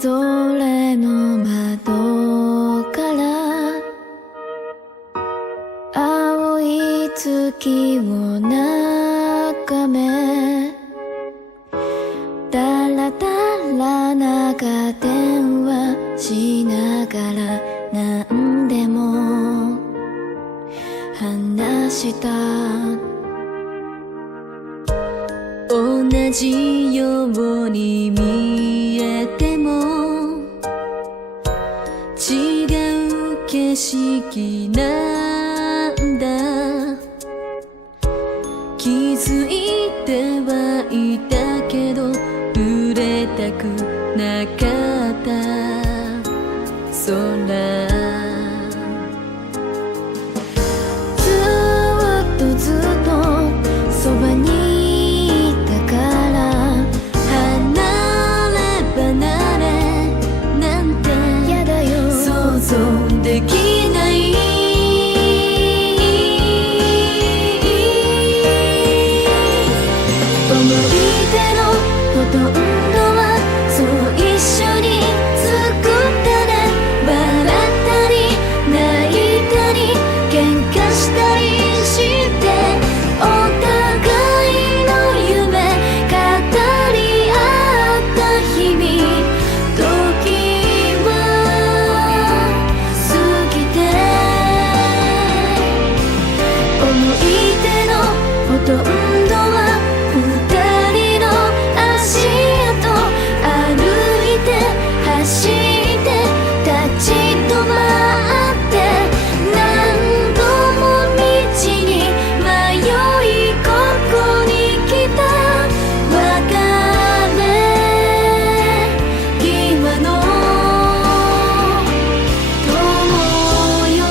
ぞれの窓から青い月を眺め、だらだら長電話しながら何でも話した。同じように見えても違う景色なんだ。気づいてはいたけど触れたくなかった空。ずっとずっとそばにいたから離れ離れなんてやだよ。想像できない思い出のほとんどはそう一緒に作ったね。笑ったり泣いたり喧嘩したりしてお互いの夢語り合った日々。時は過ぎて思い出のほとんどは二人の足跡歩いて走って立ち止まって何度も道に迷いここに来た。別れ際の友よ。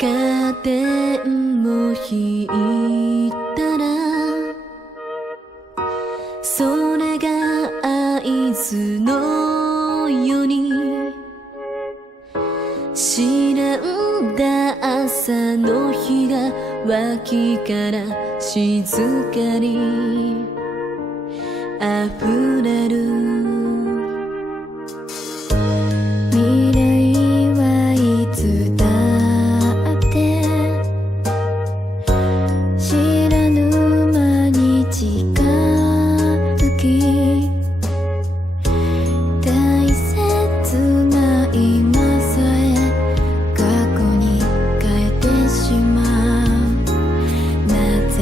カーテンを引いたらそれが合図のように白んだ朝の日が脇から静かに溢れる。未来はいつだって知らぬ間に近づき、大切な今さえ過去に帰ってしまう。なぜ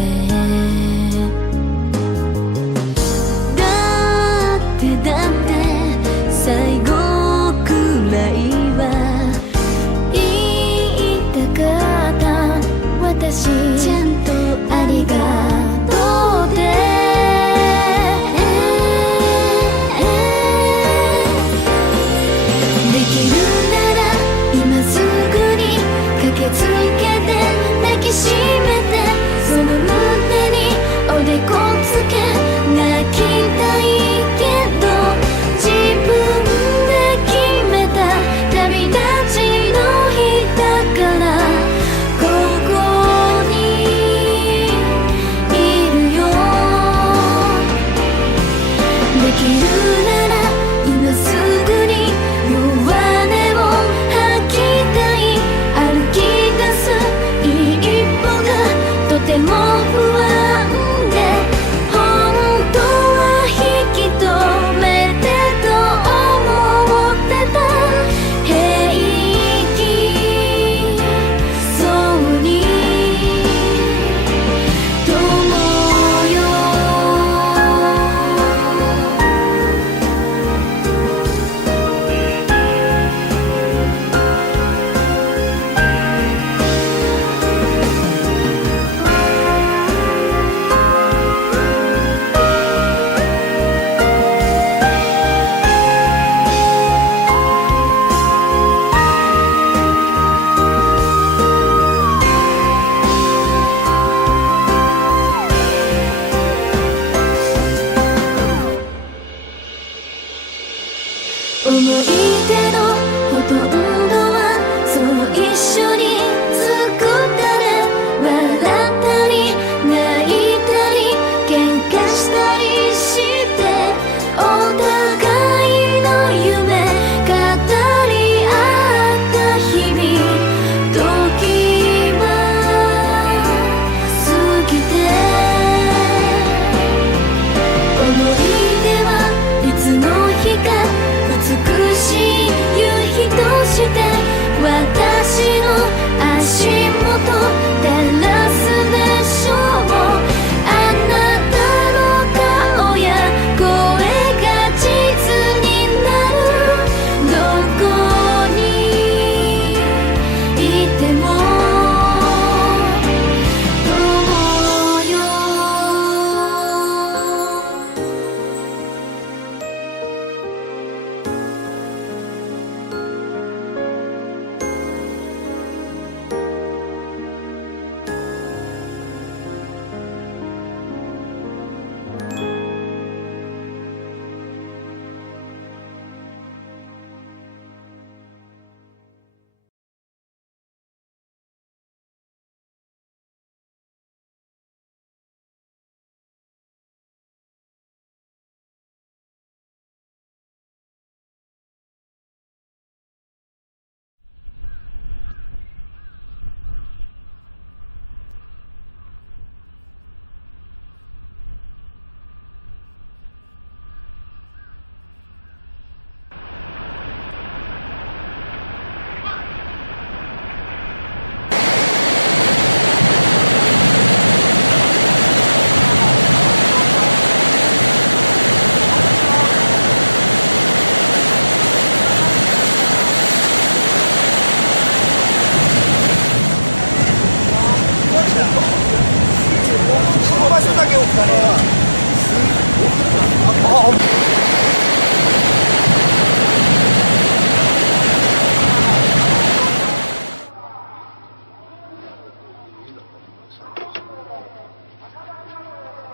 だけ起きたね。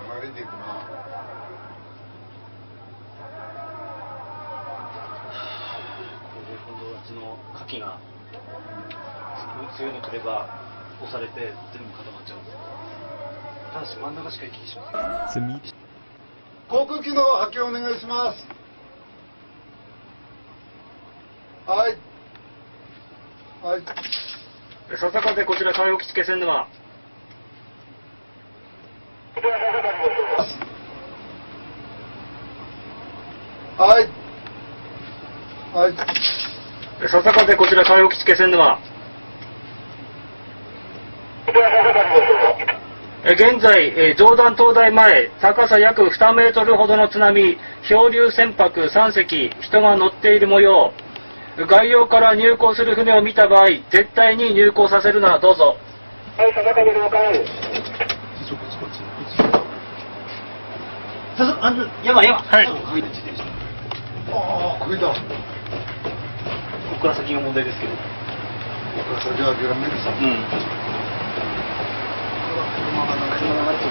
流れていくな。今度はうちの牡蠣が強いの取れば押されて全部固まっちゃうんですけど、ただし真ん中しか行き来しません。航空機の波形お願いします。はいはい。笹風こちら海洋基地気仙沼。はいはい。笹風こちら海洋基地気仙沼。現在、上段灯台前、高さ約2メートルほどの津波、漂流船舶3隻、人が乗っている模様。外洋から入港する船を見た場合、絶対に入港させるな、どうぞ。はい、笹風了解。山。はい。ああ、首だ。ここから先が問題ですけど。こから先は諦めるさ。車が流れてる。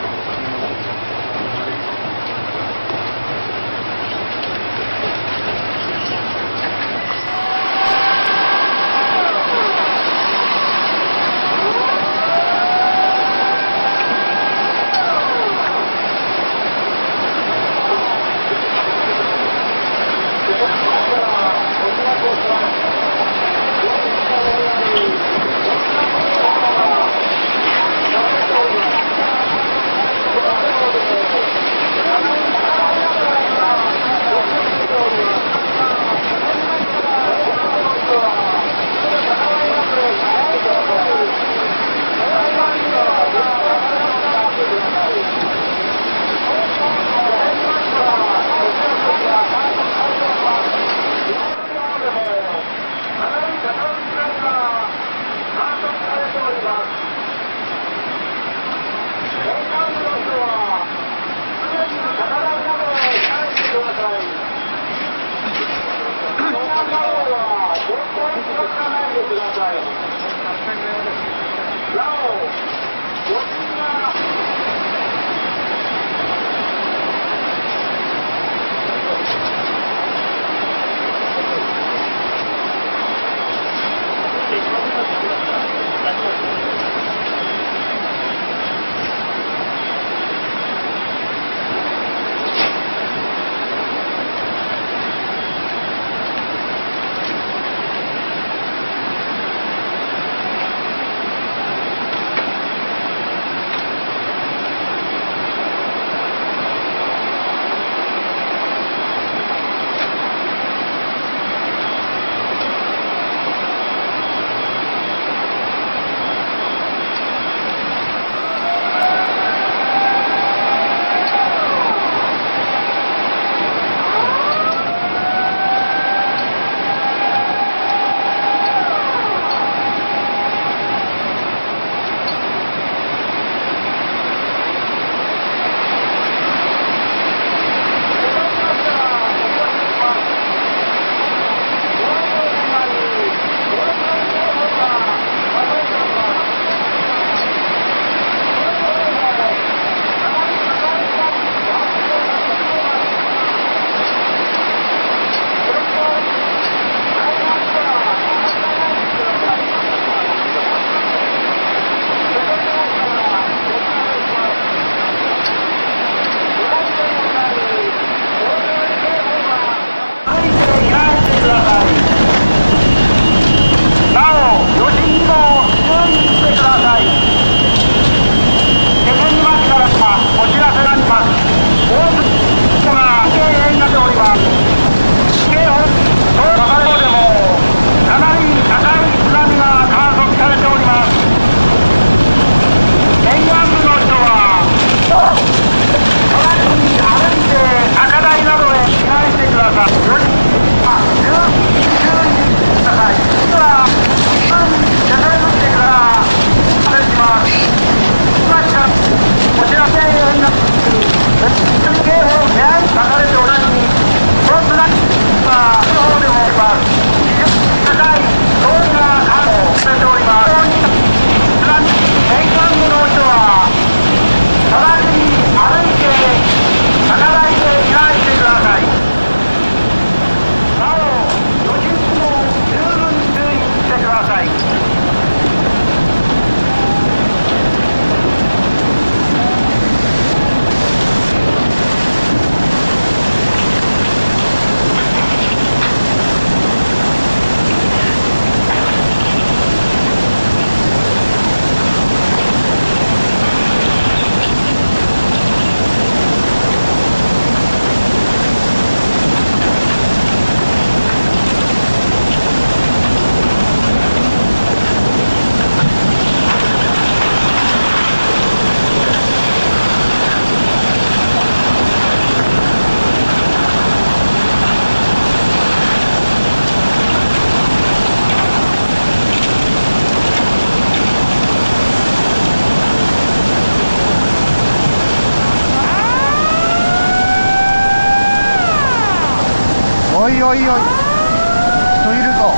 おいおい、人いるぞ。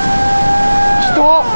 人。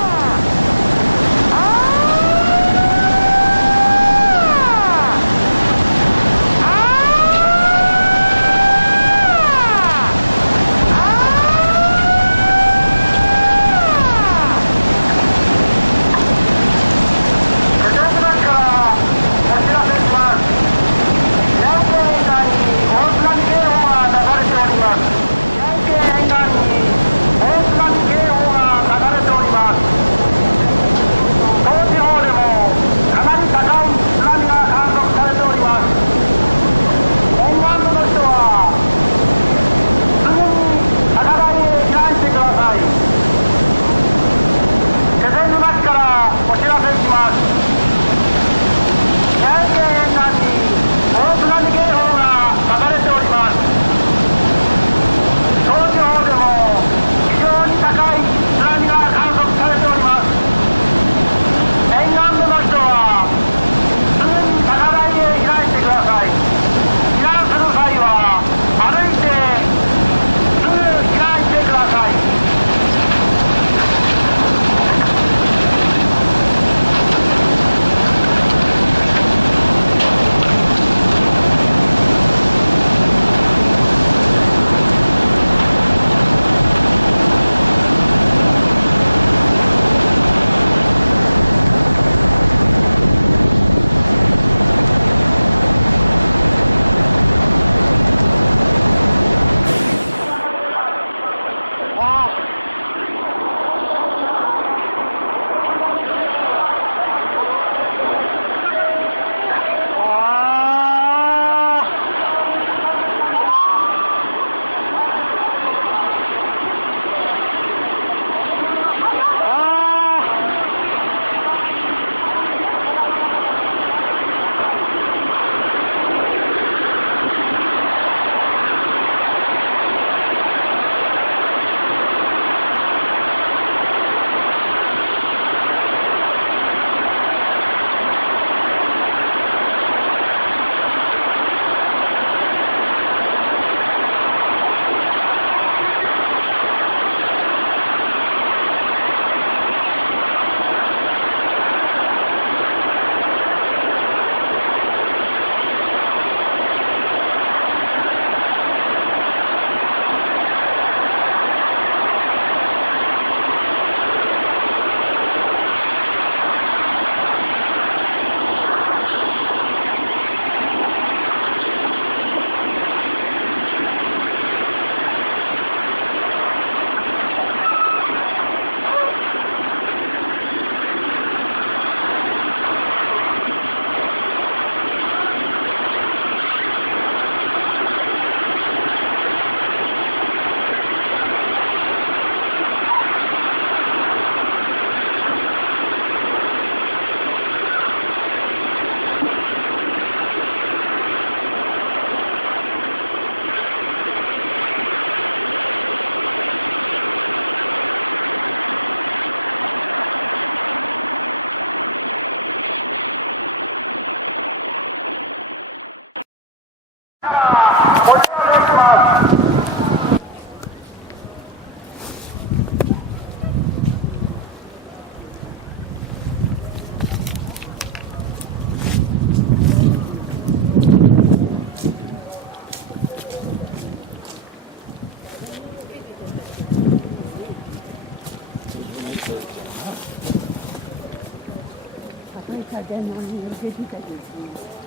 風波を受けてたですね。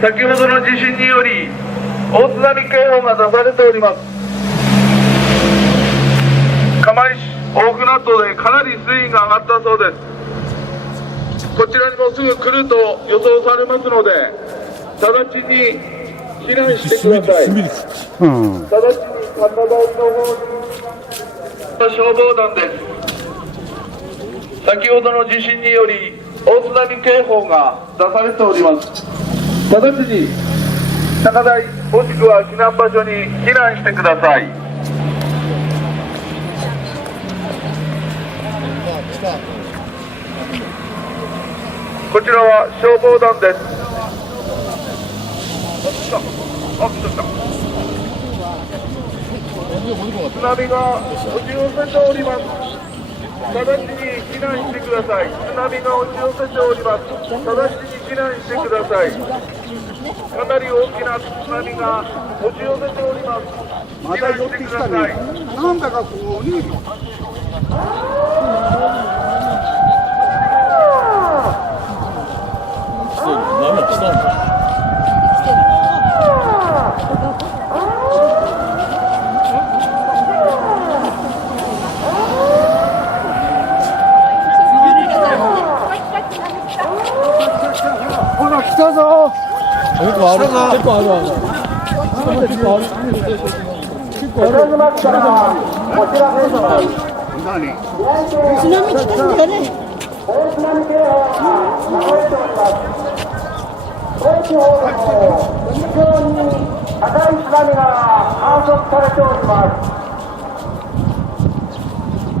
先ほどの地震により大津波警報が出されております。釜石大船渡でかなり水位が上がったそうです。こちらにもすぐ来ると予想されますので、直ちに避難してください。直ちに高台の方に消防団です。先ほどの地震により大津波警報が出されております。直ちに高台もしくは避難場所に避難してください。こちらは消防団です。津波が押し寄せております。直ちに避難してください。津波が押し寄せております。直ちに避難してください。かなり大きな津波が押し寄せております。避難してください。なんだかこうにほら来たぞ。結構ある。結構ある。結構ある。結構ある。こちらです。何？津波来たんだよね。大津波警報が流れております。高知方でも非常に高い津波が観測されております。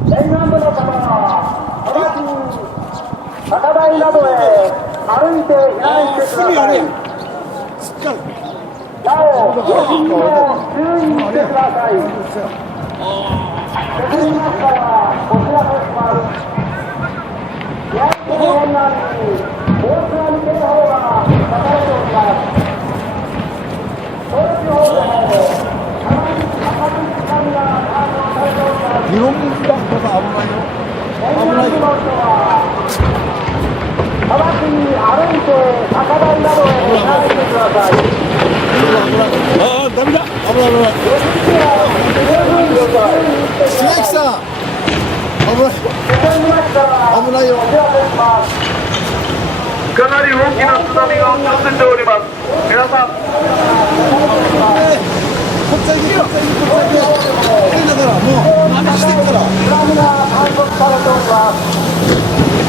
沿岸部の方は直ちに高台などへ歩いて避難してください。なお、地震にも注意してください。削りますからお知らせします。宮城県沿岸に大津波警報が出されております。高知方でもかなり高い津波が観測されております。ブロックスタッフが危ないよ。危ないよ。直ちに歩いて高台などへ避難してください。ああ、ダメだ。危ない危ない。茂木さん。危ない。危ないよ。かなり大きな津波が押し寄せております。皆さん。だからもう何してるから。津波が観測されております。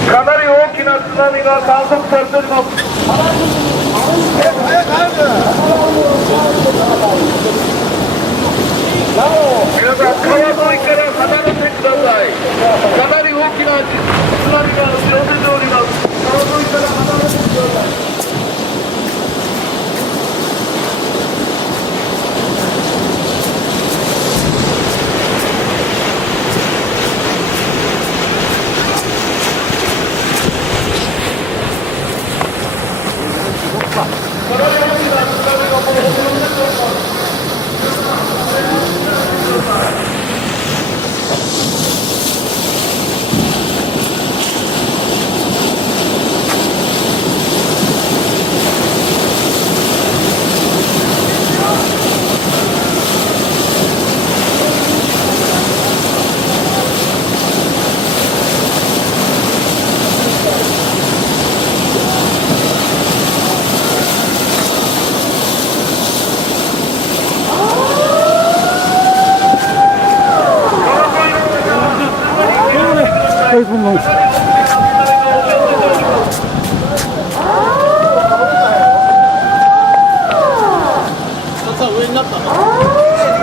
かなり大きな津波が観測されております。皆さん、川沿いから離れてください。かなり大きな津波が押し寄せております。川沿いから離れてください。かなり大きな津波がもう押し寄せております。皆さん、避難してください。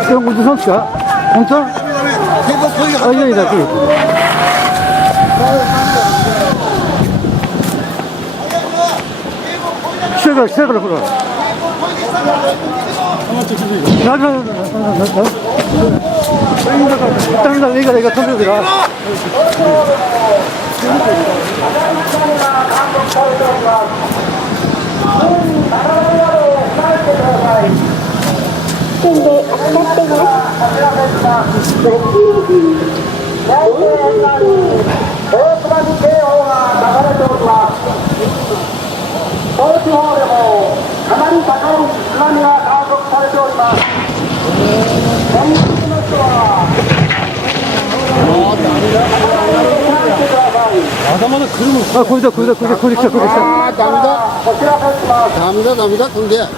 本当なんですか？本当？あ、いやいや、来る。来たから来る。高知方でもかなり波が観測されております。沿岸の人は頭でくるむ。あ、これだ、これだ、これだ、これだ、これだ。あー、ダメだ。お知らせします。ダメだ、ダメだ、これで。宮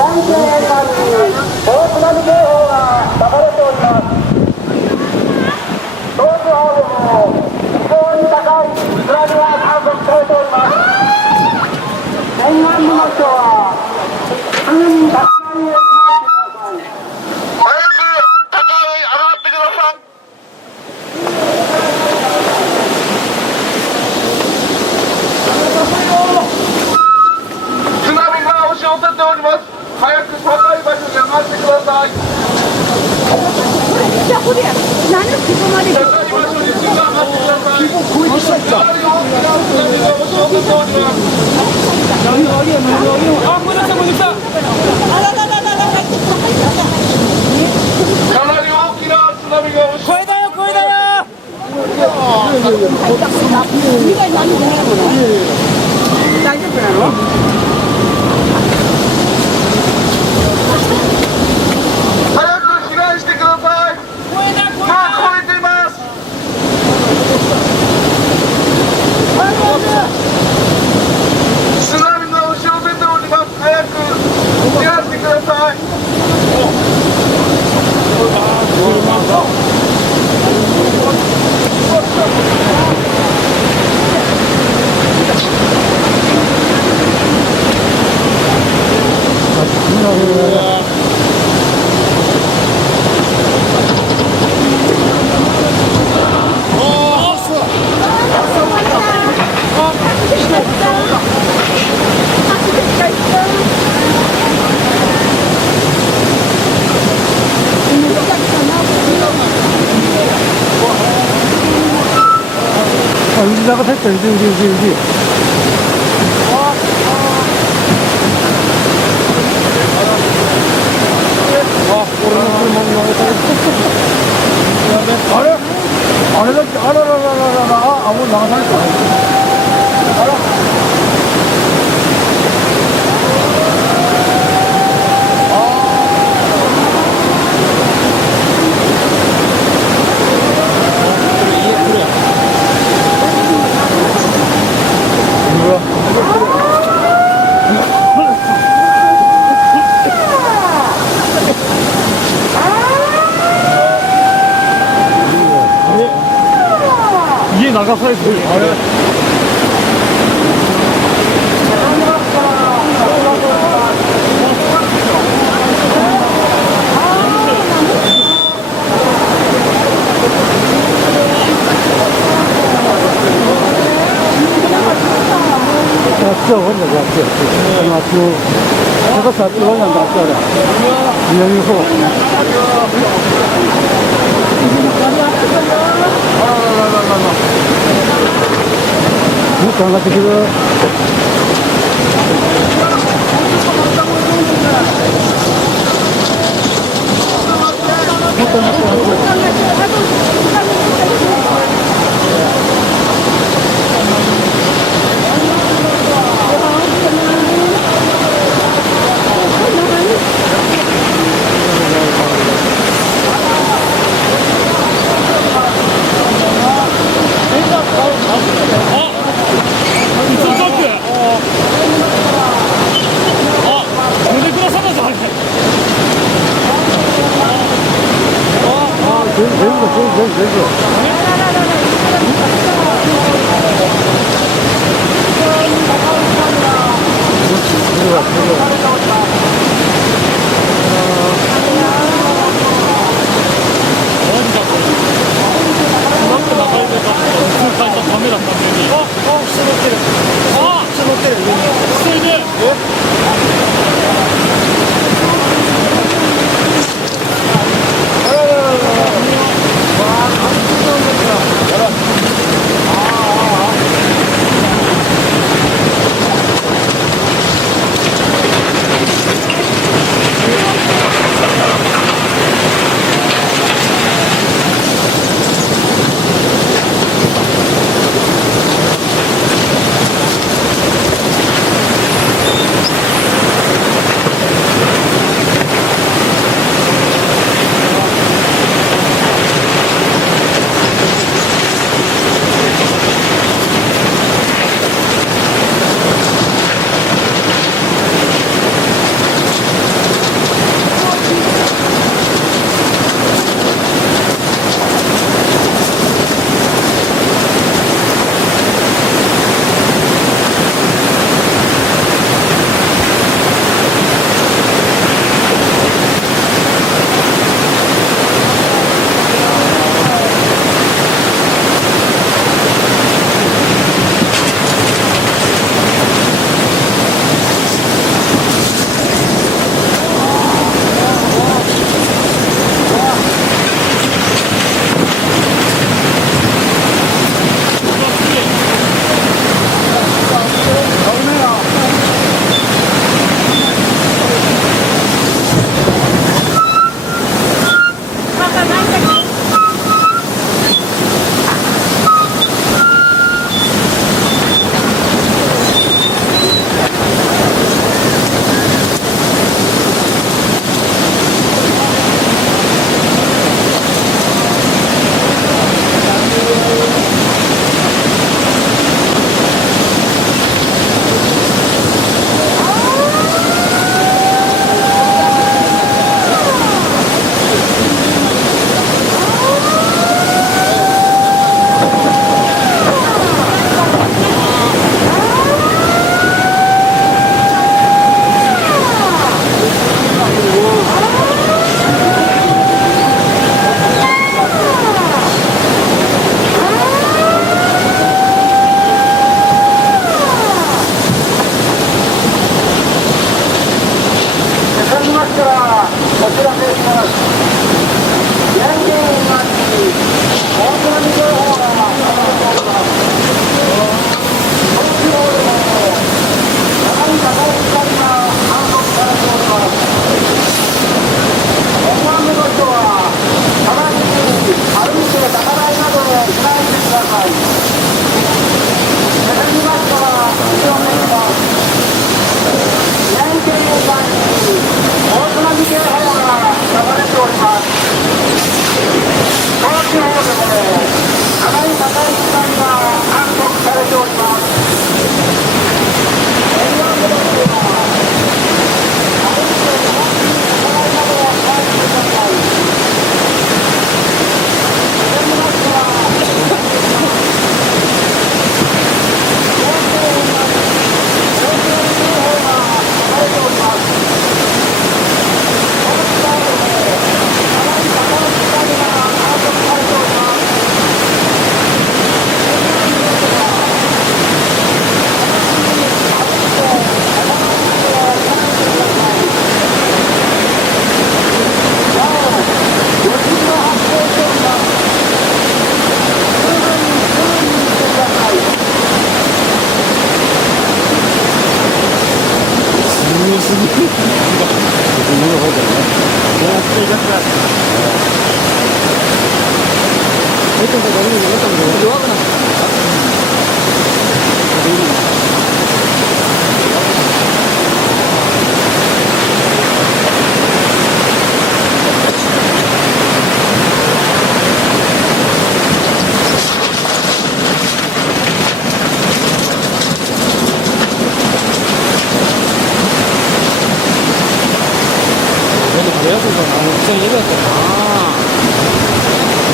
城県沿岸に大津波警報が出されております。当時方面も非常に高い津波が観測されております。沿岸部の人はすぐに高波へ避難してください。早く高い上がってください。津波が押し寄せております。早く高い場所に上がってください。高い場所に上がってください。こいつさっちゃ。かなり大きな津波が押し寄せております。あ、これできた、これできた。かなり大きな津波が押し寄せております。これだよ、これだよ。早く避難してください。これだ、これだ。あ、超えています。津波が押し寄せております。早く避難してください。水が入った、水。あ、俺の車に投げたよ。やべ、あれだって、あらららららら、あ、もう流されてない。あら。流されてる。あれ。もっと上がってくる。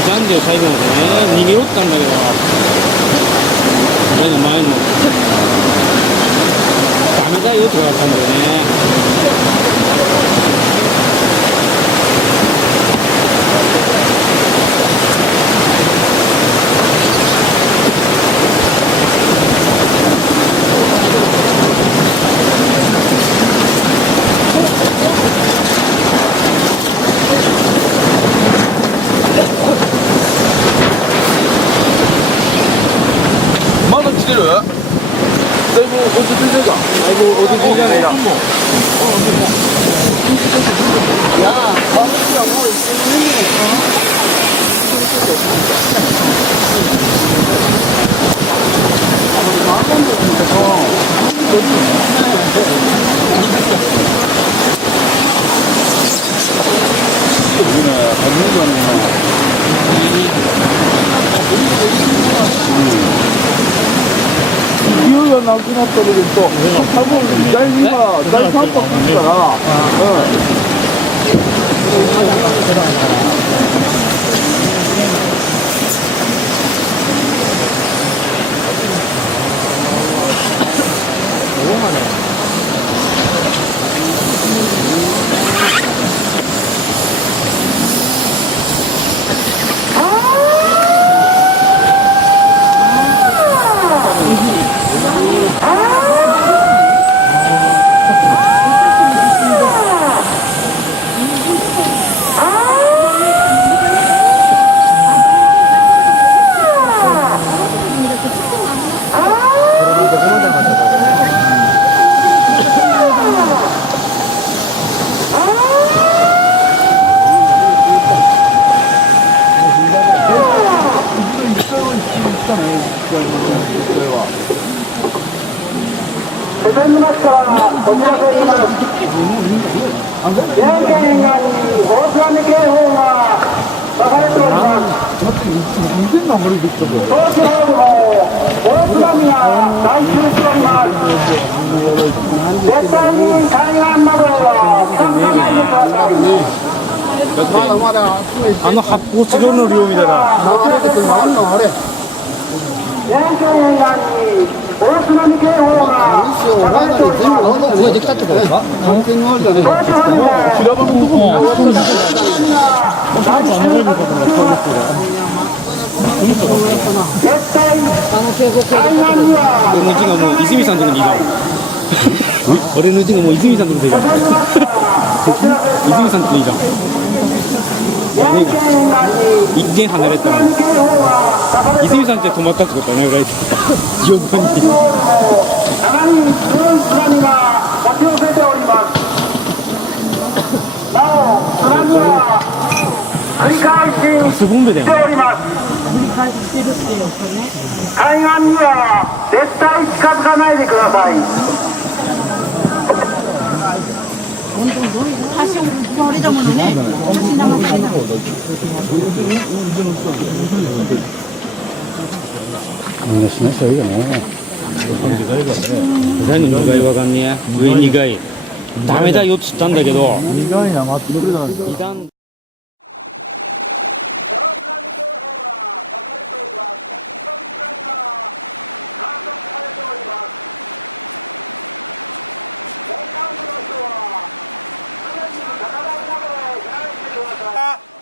なんで最後までね逃げおったんだけど、俺の前のダメだよって言われたんだよね。まだ来てる？だいぶ落ち着いてるか？だいぶ落ち着いたね。いやー、彼氏はもう行ってくれるんですか？勢いがなくなった時と、多分第2波、第3波来るから、まだまだ世代から大間ね。気仙沼市からお知らせします。宮城県沿岸に大津波警報が出されております。東地方でも大津波が来襲しております。絶対に海岸までは近づかないでください。まだまだ発泡スチロールの量みたいな流れてくるのあんのあれ。宮城県沿岸に大津波警報が全部超えてきたってことですか？完全のあれだね。平場のところに絶対海岸には俺の字がもう泉さんのとこにいた。俺の字がもう泉さんのとこにいた。泉さんっていいじゃん。一見離れたら泉さんって止まったってことだね、俺横にかなり強い津波が押し寄せております。なお津波は繰り返ししております。海岸には絶対近づかないでください。降りたものね。みんなしなきゃいいよね。何の害わかんねえ。上2階。ダメだよっつったんだけど。2段に上がってくるだろ。2段。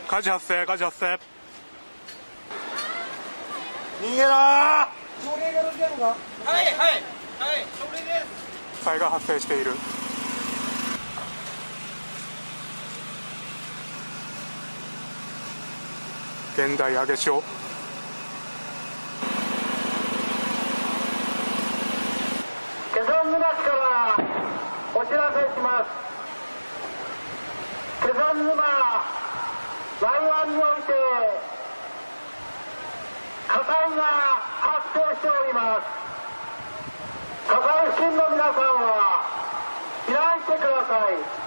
火事発生、火事発生。逃げろー。災害発生している。現代上げ潮。気仙沼市からお知らせします。気仙沼内湾において火災が発生しております。火災付近の皆さんは避難してください。「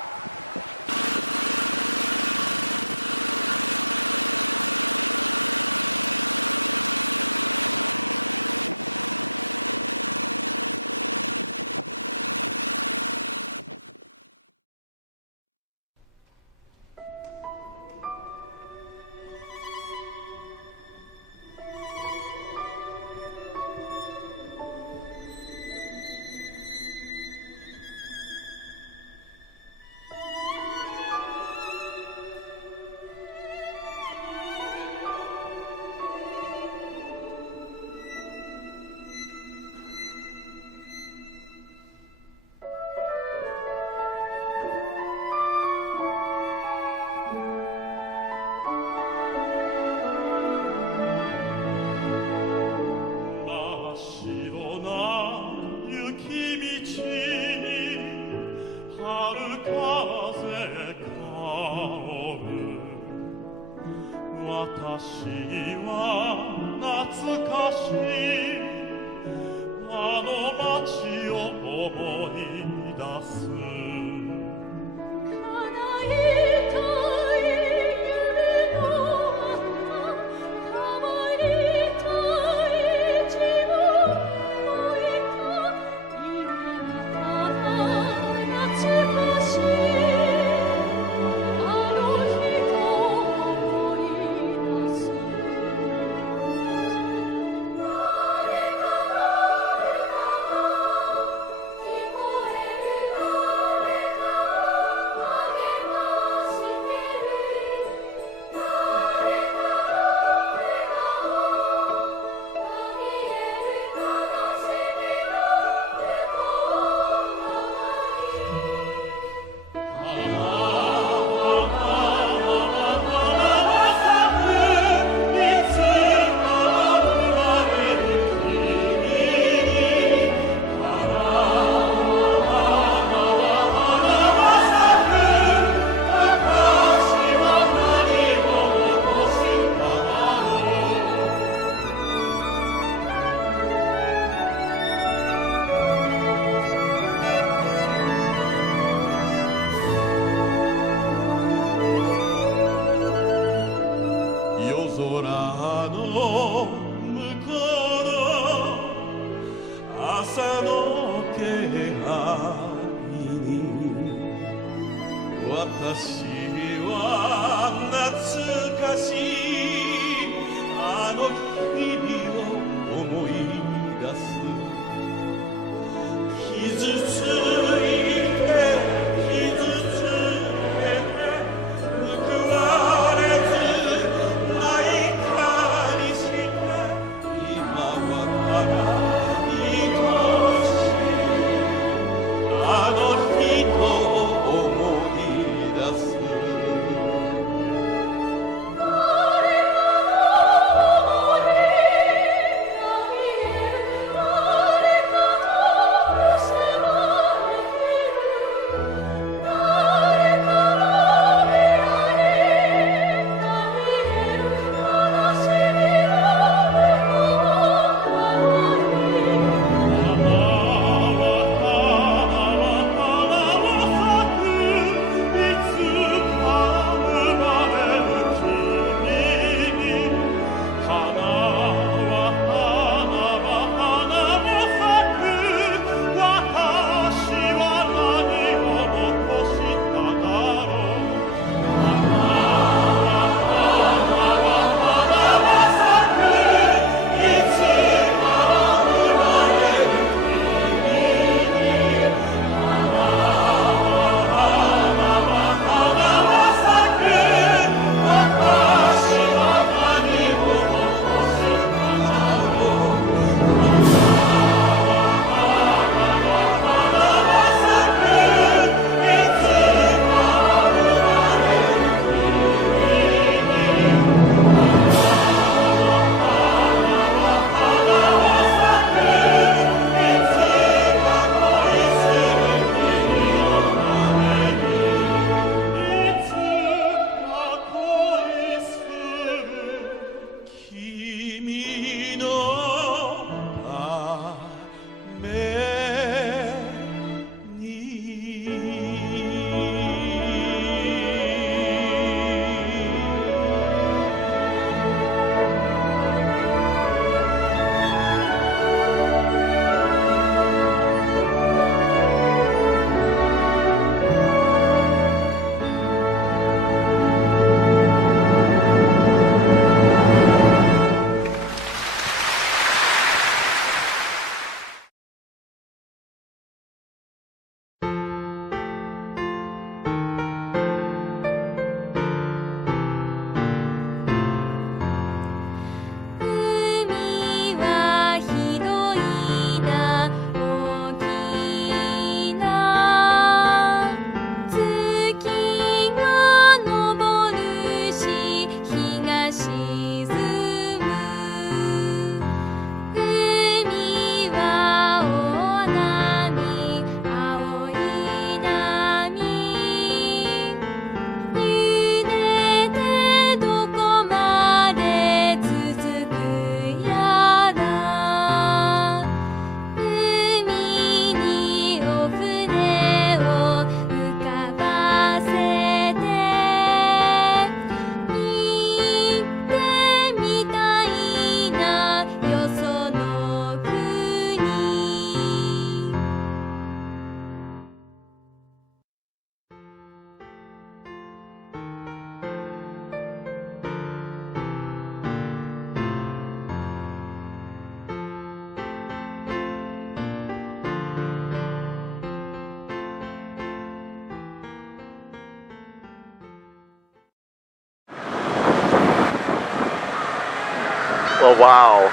So wow.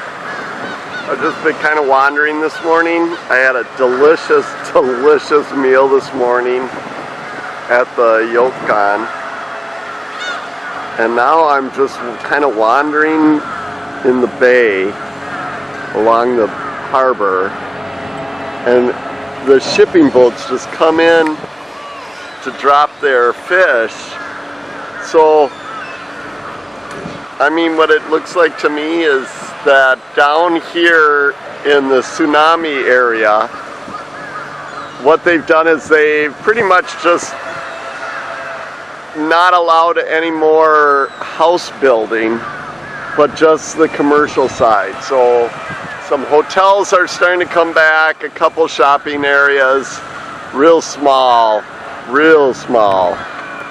I've just been kind of wandering this morning. I had a delicious, delicious meal this morning at the Ryokan. And now I'm just kind of wandering in the bay along the harbor. And the shipping boats just come in to drop their fish. So, I mean, what it looks like to me is that down here in the Tsunami area, what they've done is they've pretty much just not allowed any more house building, but just the commercial side. So some hotels are starting to come back, a couple shopping areas, real small.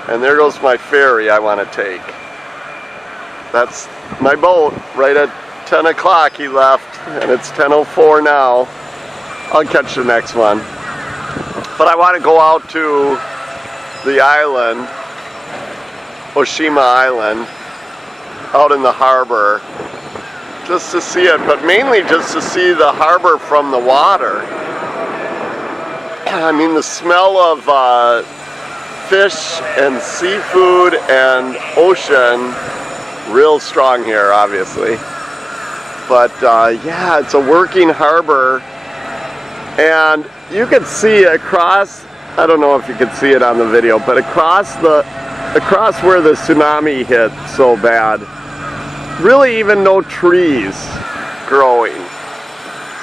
And there goes my ferry I want to take. That's my boat. Right at 10 o'clock he left, and it's 10:04 now. I'll catch the next one. But I want to go out to the island, Oshima Island, out in the harbor, just to see it, but mainly just to see the harbor from the water. I mean, the smell of fish and seafood and ocean, real strong here, obviously. But yeah, it's a working harbor, and you can see across, I don't know if you can see it on the video, but across where the tsunami hit so bad, really even no trees growing.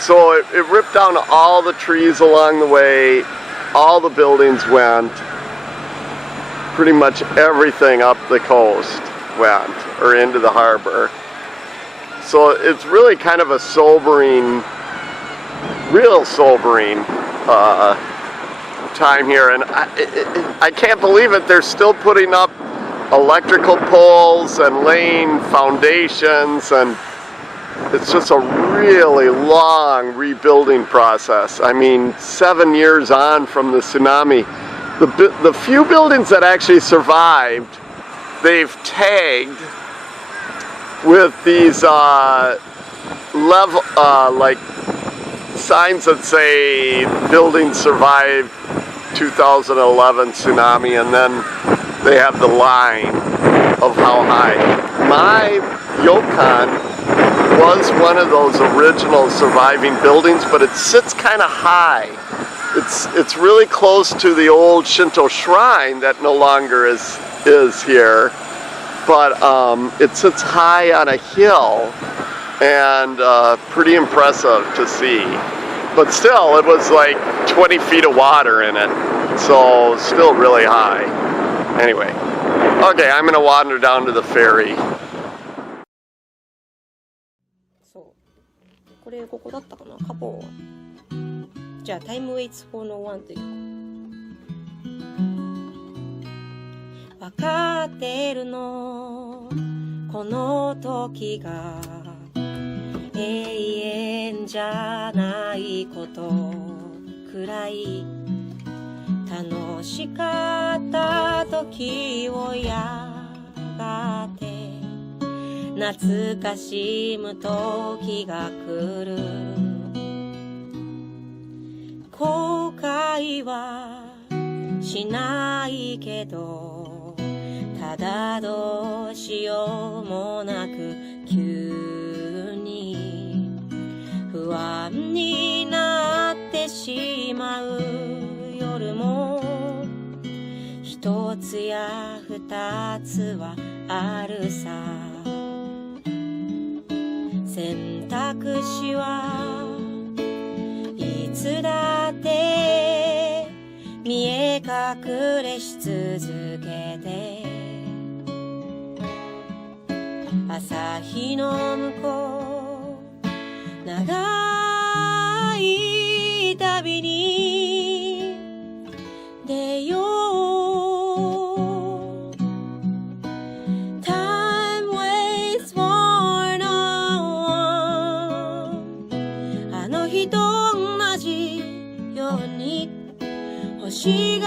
So it ripped down all the trees along the way, all the buildings went, pretty much everything up the coast went, or into the harbor. So it's really kind of a sobering, real sobering time here, and I can't believe it. They're still putting up electrical poles and laying foundations, and it's just a really long rebuilding process. I mean, 7 years on from the tsunami, the few buildings that actually survived, they've tagged with these like signs that say building survived 2011 tsunami, and then they have the line of how high. My Ryokan was one of those original surviving buildings, but it sits kind of high. It's really close to the old Shinto shrine that no longer is here, but it sits high on a hill, and pretty impressive to see. But still, it was like 20 feet of water in it, so still really high. Anyway, okay, I'm gonna wander down to the ferry. そうこれここだったかな、カポじゃあタイムウェイツ4の1というか、わかってるのこの時が永遠じゃないことくらい楽しかった時をやがて懐かしむ時が来る。後悔はしないけど、ただどうしようもなく急に不安になってしまう夜も一つや二つはあるさ。選択肢はいつだって見え隠れし続けて、朝日の向こう長い旅に出よう。Time waits for no one。 あの日と同じように星が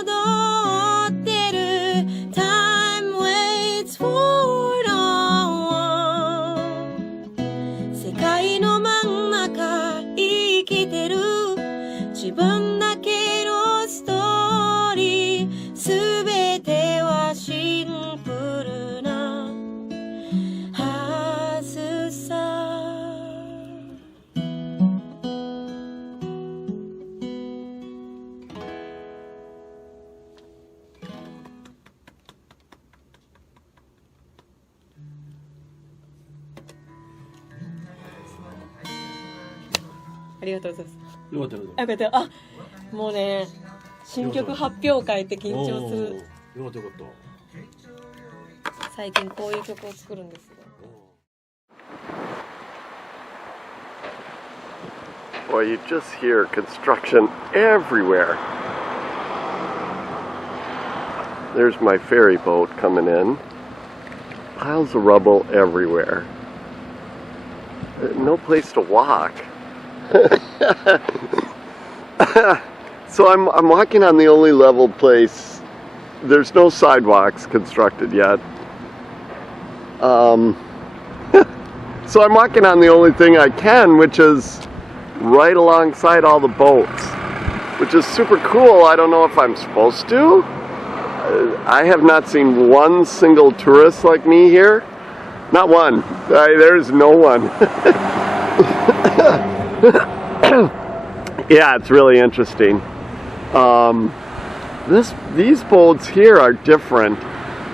踊ってる。 Time waits for no one。ありがとうございます。よかったよかっあ、よかったよ。あ、もうね、新曲発表会って緊張する。よかったよかった。最近こういう曲を作るんですよ。Boy, you just hear construction everywhere. There's my ferry boat coming in. Piles of rubble everywhere. No place to walk. So I'm walking on the only level place. There's no sidewalks constructed yet. So I'm walking on the only thing I can, which is right alongside all the boats, which is super cool. I don't know if I'm supposed to. I have not seen one single tourist like me here. Not one. There's no one. Yeah, it's really interesting. These boats here are different.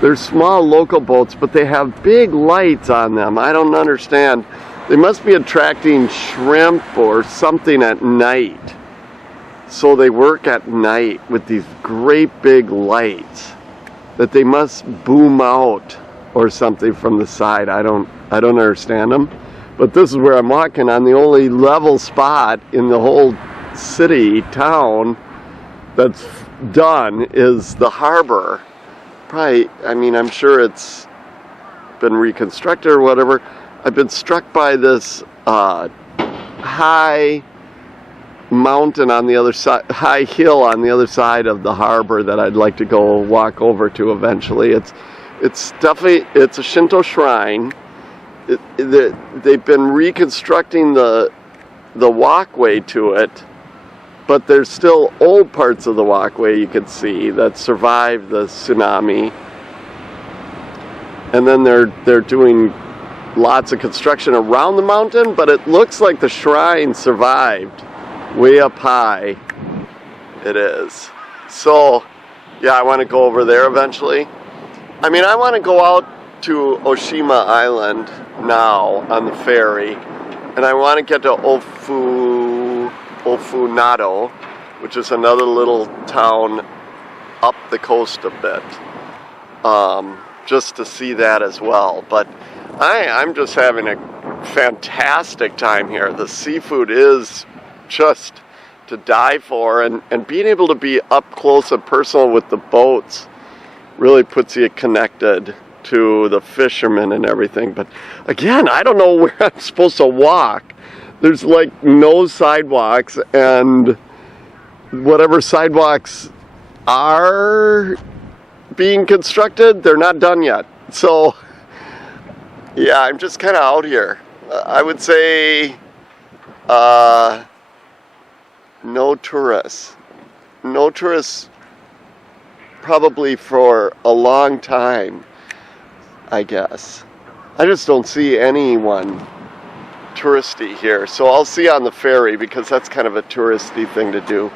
They're small local boats, but they have big lights on them. I don't understand. They must be attracting shrimp or something at night. So they work at night with these great big lights that they must boom out or something from the side. I don't understand them. But this is where I'm walking on the only level spot in the whole city, town that's done is the harbor. Probably, I mean, I'm sure it's been reconstructed or whatever. I've been struck by this high mountain on the other side, high hill on the other side of the harbor that I'd like to go walk over to eventually. It's definitely, it's a Shinto shrine. They've been reconstructing the walkway to it, but there's still old parts of the walkway you can see that survived the tsunami. And then they're doing lots of construction around the mountain, but it looks like the shrine survived way up high. It is. So, yeah, I want to go over there eventually. I mean, I want to go out to Oshima Island now on the ferry, and I want to get to Ofunato, which is another little town up the coast a bit, just to see that as well. But I'm just having a fantastic time here. The seafood is just to die for, and being able to be up close and personal with the boats really puts you connected to the fishermen and everything. But again, I don't know where I'm supposed to walk. There's like no sidewalks, and whatever sidewalks are being constructed, they're not done yet. So yeah, I'm just kind of out here. I would say no tourists. No tourists probably for a long time, I guess. I just don't see anyone touristy here. So I'll see on the ferry, because that's kind of a touristy thing to do.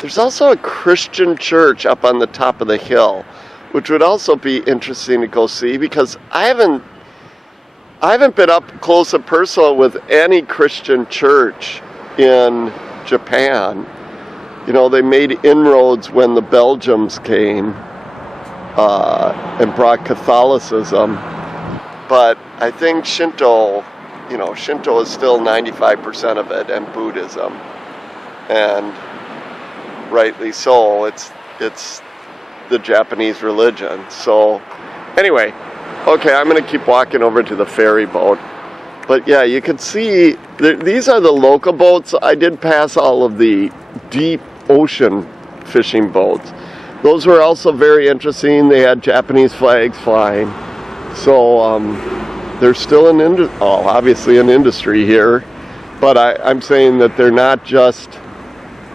There's also a Christian church up on the top of the hill, which would also be interesting to go see, because I haven't been up close and personal with any Christian church in Japan. You know, they made inroads when the Belgians came and brought Catholicism. But I think Shinto is still 95% of it, and Buddhism. And rightly so, it's the Japanese religion. So anyway, okay, I'm going to keep walking over to the ferry boat. But yeah, you can see, these are the local boats. I did pass all of the deep ocean fishing boats. Those were also very interesting. They had Japanese flags flying. So there's still obviously an industry here. But I'm saying that they're not just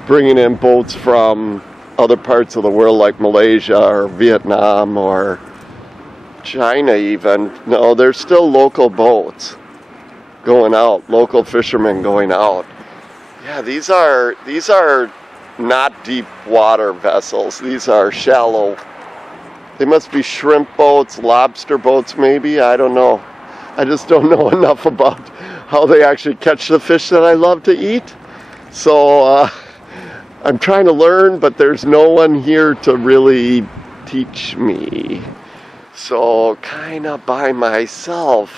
bringing in boats from other parts of the world like Malaysia or Vietnam or China even. No, there's still local boats going out, local fishermen going out. Yeah, these are not deep water vessels. These are shallow. They must be shrimp boats, lobster boats maybe, I don't know. I just don't know enough about how they actually catch the fish that I love to eat. So I'm trying to learn, but there's no one here to really teach me. So kind of by myself,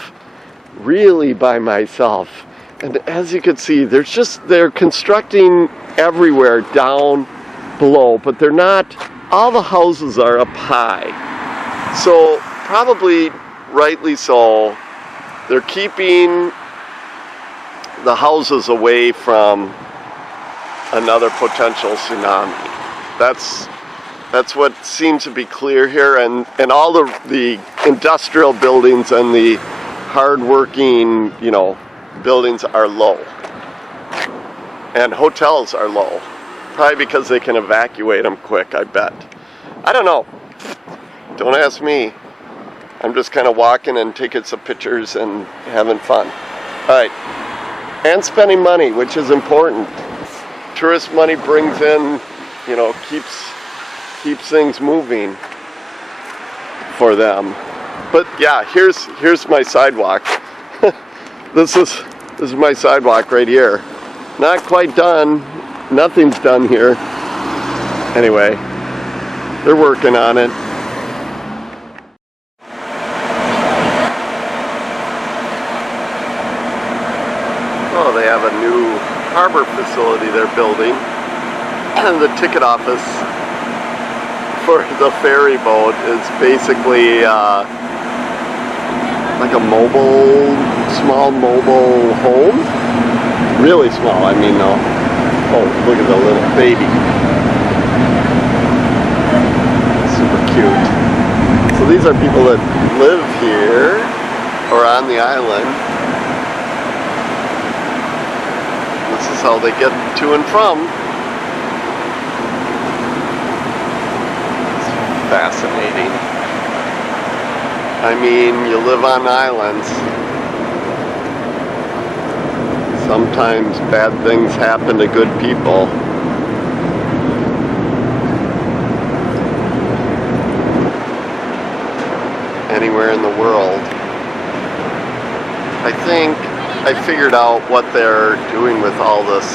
really by myself. And as you can see, they're constructing everywhere down below, but they're not, all the houses are up high. So probably rightly so, they're keeping the houses away from another potential tsunami. That's what seems to be clear here, and all the industrial buildings and the hard-working, buildings are low. And hotels are low. Probably because they can evacuate them quick, I bet. I don't know. Don't ask me. I'm just kind of walking and taking some pictures and having fun. All right. And spending money, which is important. Tourist money brings in, keeps things moving for them. But yeah, here's my sidewalk. This is my sidewalk right here. Not quite done. Nothing's done here. Anyway, they're working on it. Oh, they have a new harbor facility they're building. And the ticket office for the ferry boat is basically like a small mobile home. Really small, no. Oh, look at the little baby. Super cute. So these are people that live here or on the island. This is how they get to and from. It's fascinating. You live on islands. Sometimes bad things happen to good people. Anywhere in the world. I think I figured out what they're doing with all this.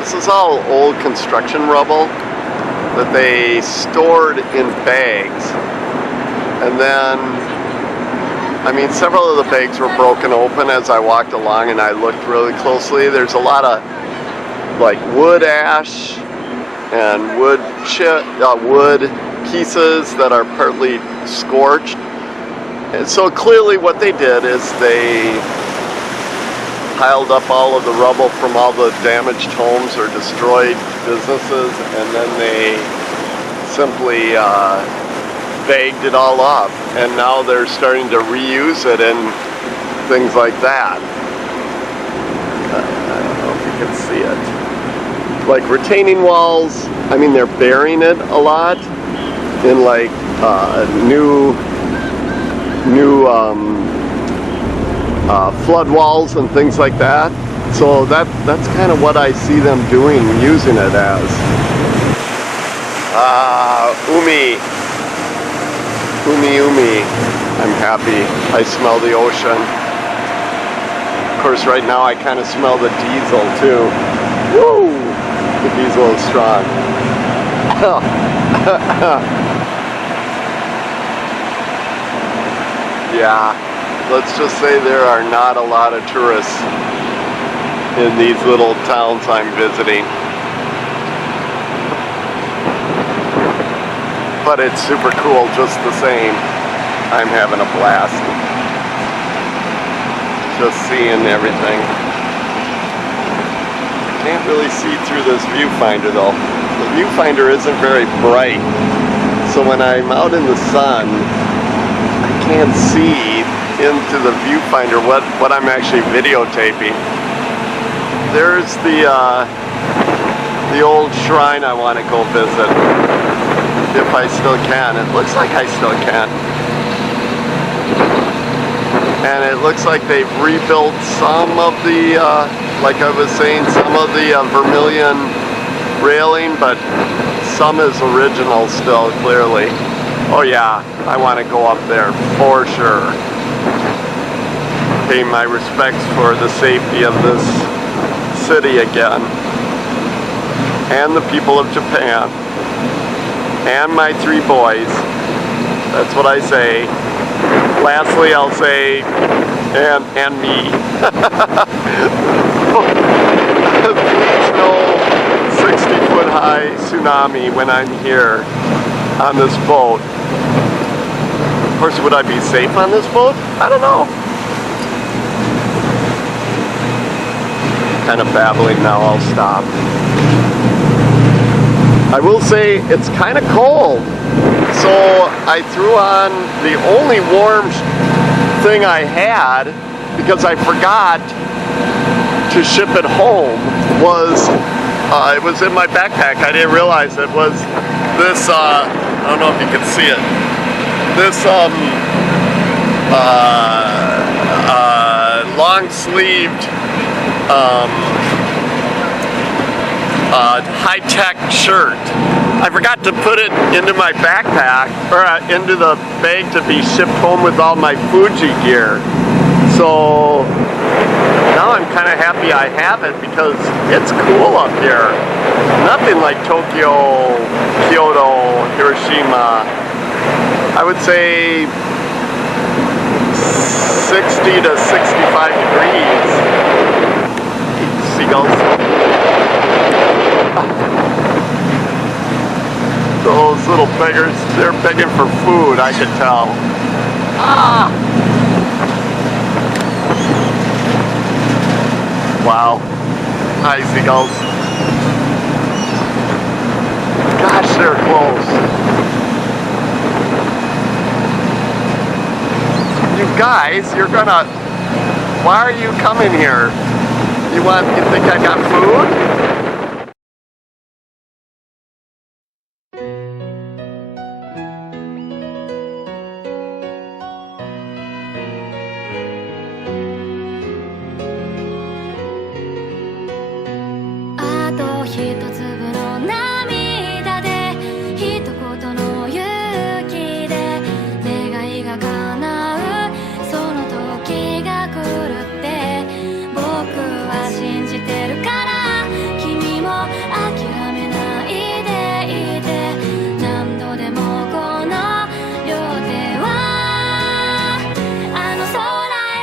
This is all old construction rubble that they stored in bags. And then several of the bags were broken open as I walked along and I looked really closely. There's a lot of wood ash and wood pieces that are partly scorched. And so clearly what they did is they piled up all of the rubble from all the damaged homes or destroyed businesses, and then they simply bagged it all up, and now they're starting to reuse it and things like that. I don't know if you can see it. Like retaining walls, they're burying it a lot in new flood walls and things like that. So that's kind of what I see them doing, using it as. Umi. I'm happy. I smell the ocean. Of course, right now I kind of smell the diesel too. Woo! The diesel is strong. Yeah, let's just say there are not a lot of tourists in these little towns I'm visiting. But it's super cool just the same. I'm having a blast. Just seeing everything. Can't really see through this viewfinder though. The viewfinder isn't very bright. So when I'm out in the sun, I can't see into the viewfinder what I'm actually videotaping. There's the old shrine I want to go visit. If I still can. It looks like I still can. And it looks like they've rebuilt some of the, like I was saying, some of the vermilion railing, but some is original still, clearly. Oh yeah, I want to go up there for sure. Pay my respects for the safety of this city again. and the people of Japan, and my 3 boys. That's what I say. Lastly, I'll say, and me. Please no 60-foot high tsunami when I'm here on this boat. Of course, would I be safe on this boat? I don't know. Kind of babbling now, I'll stop. I will say it's kind of cold, so I threw on the only warm thing I had, because I forgot to ship it home, it was in my backpack. I didn't realize it was this, I don't know if you can see it, this long-sleeved high-tech shirt. I forgot to put it into my backpack, or into the bag to be shipped home with all my Fuji gear. So now I'm kind of happy I have it, because it's cool up here. Nothing like Tokyo, Kyoto, Hiroshima. I would say 60 to 65 degrees. Seagulls. Those little beggars, they're begging for food, I can tell. Ah! Wow. Hi, seagulls. Gosh, they're close. You guys, you're gonna... Why are you coming here? You think I got food?あと一粒の涙で一言の勇気で願いが叶うその時が来るって僕は信じてるから君も諦めないでいて何度でもこの両手はあの空へ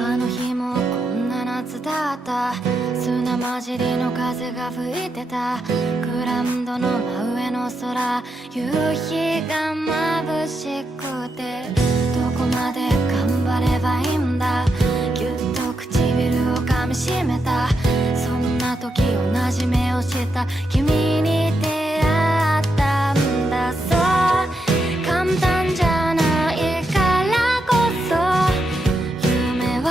あの日もこんな夏だった砂混じりの風が吹いてたグラウンドの真上の空夕日が眩しくてどこまで頑張ればいいんだぎゅっと唇を噛みしめたそんな時同じ目をした君に出会ったんだそう簡単じゃないからこそ夢は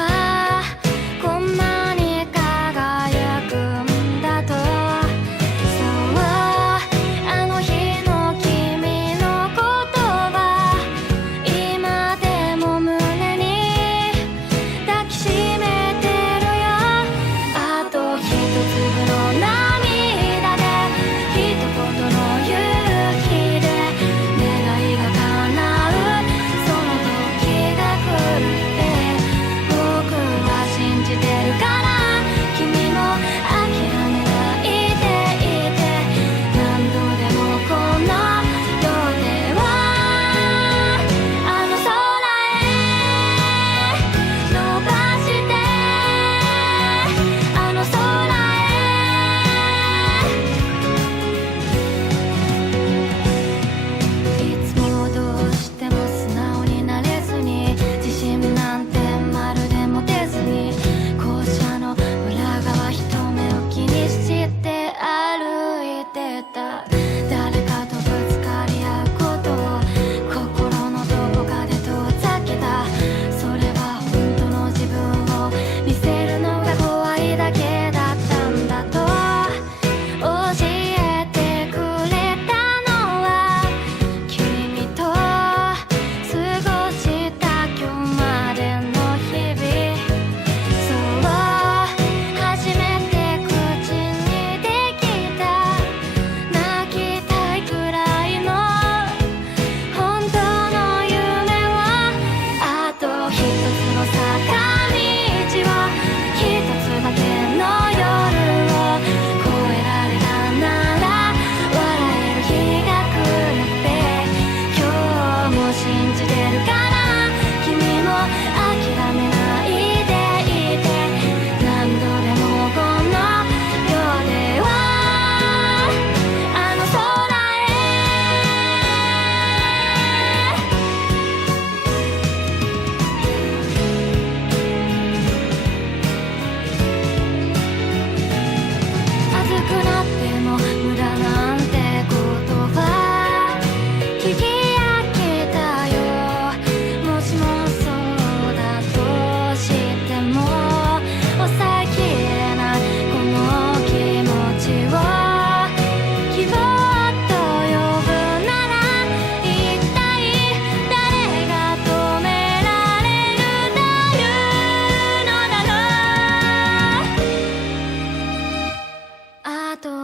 こんなに輝くんだとそうあの日の君の言葉今でも胸に抱きしめてるよあと一粒の涙で一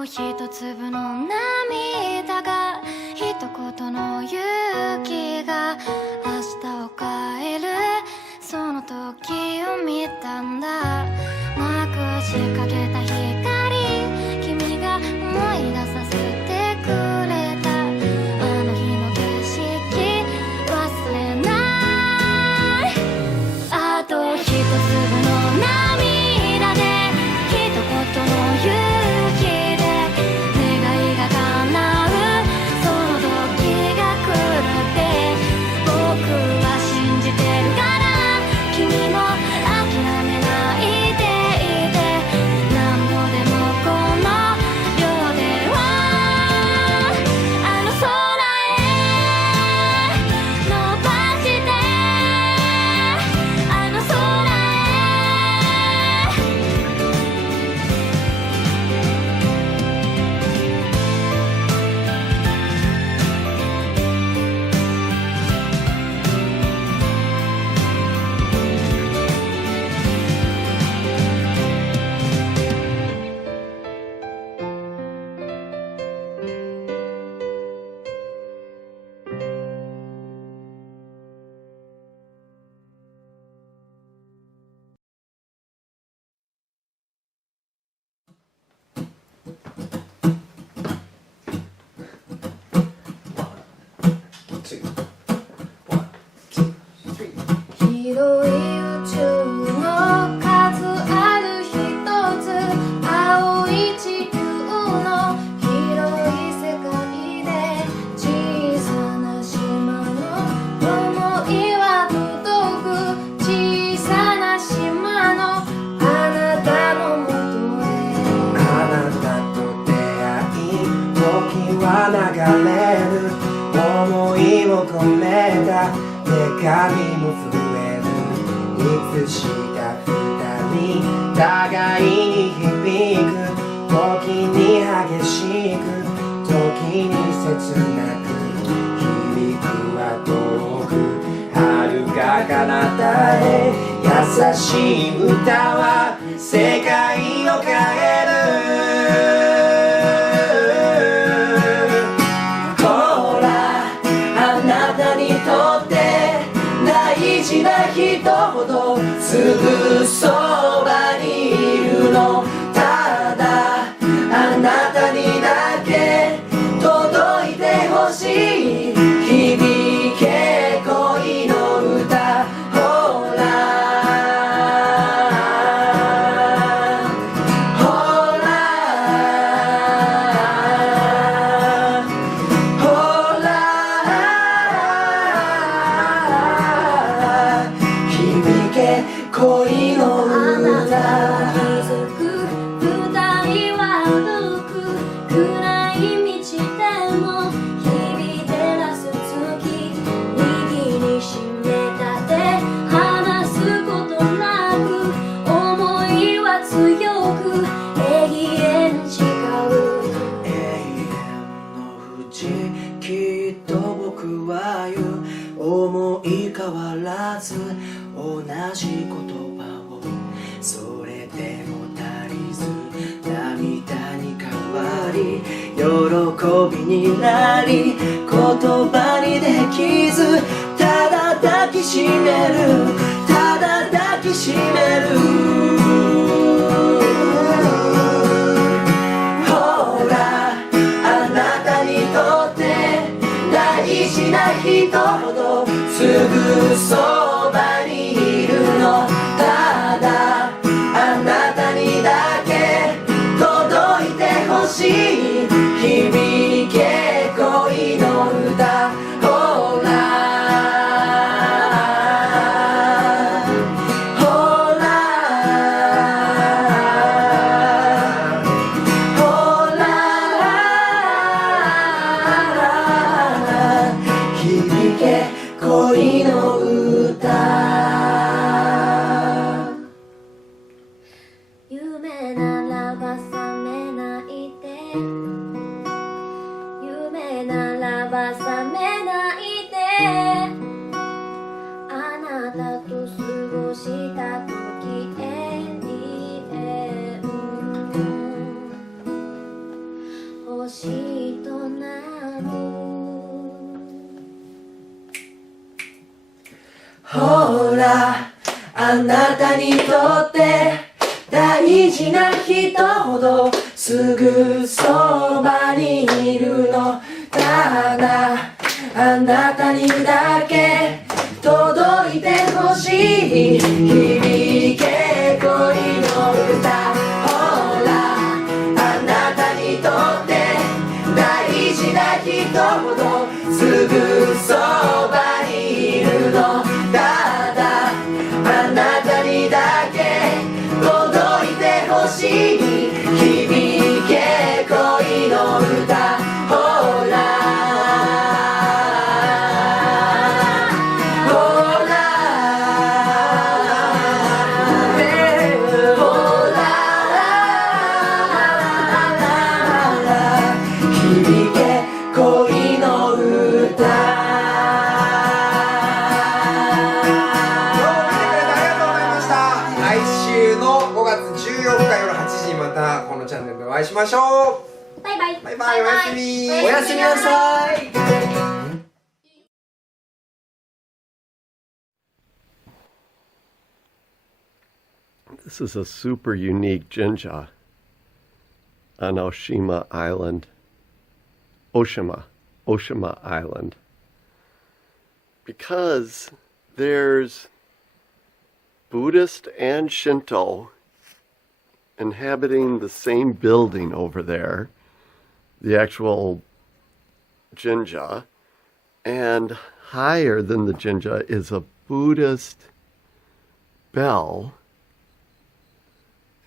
と一粒の涙が一言の勇気が明日を変えるその時を見たんだまくしかけた光君が思い出させてくれたあの日の景色忘れないあと一粒の涙で一言の勇気で願いが叶うその時が来るって僕は信じてるから君も諦めないでいて何度でもこの秒ではあの空へ伸ばしてあの空広い宇宙の数ある一つ青い地球の広い世界で小さな島の想いは届く小さな島のあなたのもとへあなたと出会い時は流れる思いを込めた手紙も震えるいつしか二人互いに響く時に激しく時に切なく響くは遠く遥か彼方へ優しい歌は世界を変えるほらあなたにとって大事な人ほどすぐそばにいるのただあなたにだけ届いてほしい響け恋の歌ほらほらほら響け恋の歌気づく二人は歩く暗い道でも響いてらす月握りしめた手離すことなく思いは強く永遠誓う永遠の淵きっと僕は言う思い変わらず同じ言葉をそれでも足りず涙に変わり喜びになり言葉にできずただ抱きしめるただ抱きしめるほらあなたにとって大事な人ほどすぐそばにいるのただあなたにだけ届いてほしい響け恋の歌ほらほらほら響け恋の歌星となるほらあなたにとって大事な人ほどすぐそばにいるのただあなたにだけ届いてほしい響け恋の歌ほらあなたにとって大事な人ほどすぐそばにいるのただあなたにだけ届いてほしい響け恋の歌ほらお会いしましょう。バイバイバイバイ。おやすみ。おやすみなさい。This is a super unique jinja on Oshima Island. Oshima Island. Because there's Buddhist and Shinto inhabiting the same building over there, the actual jinja, and higher than the jinja is a Buddhist bell,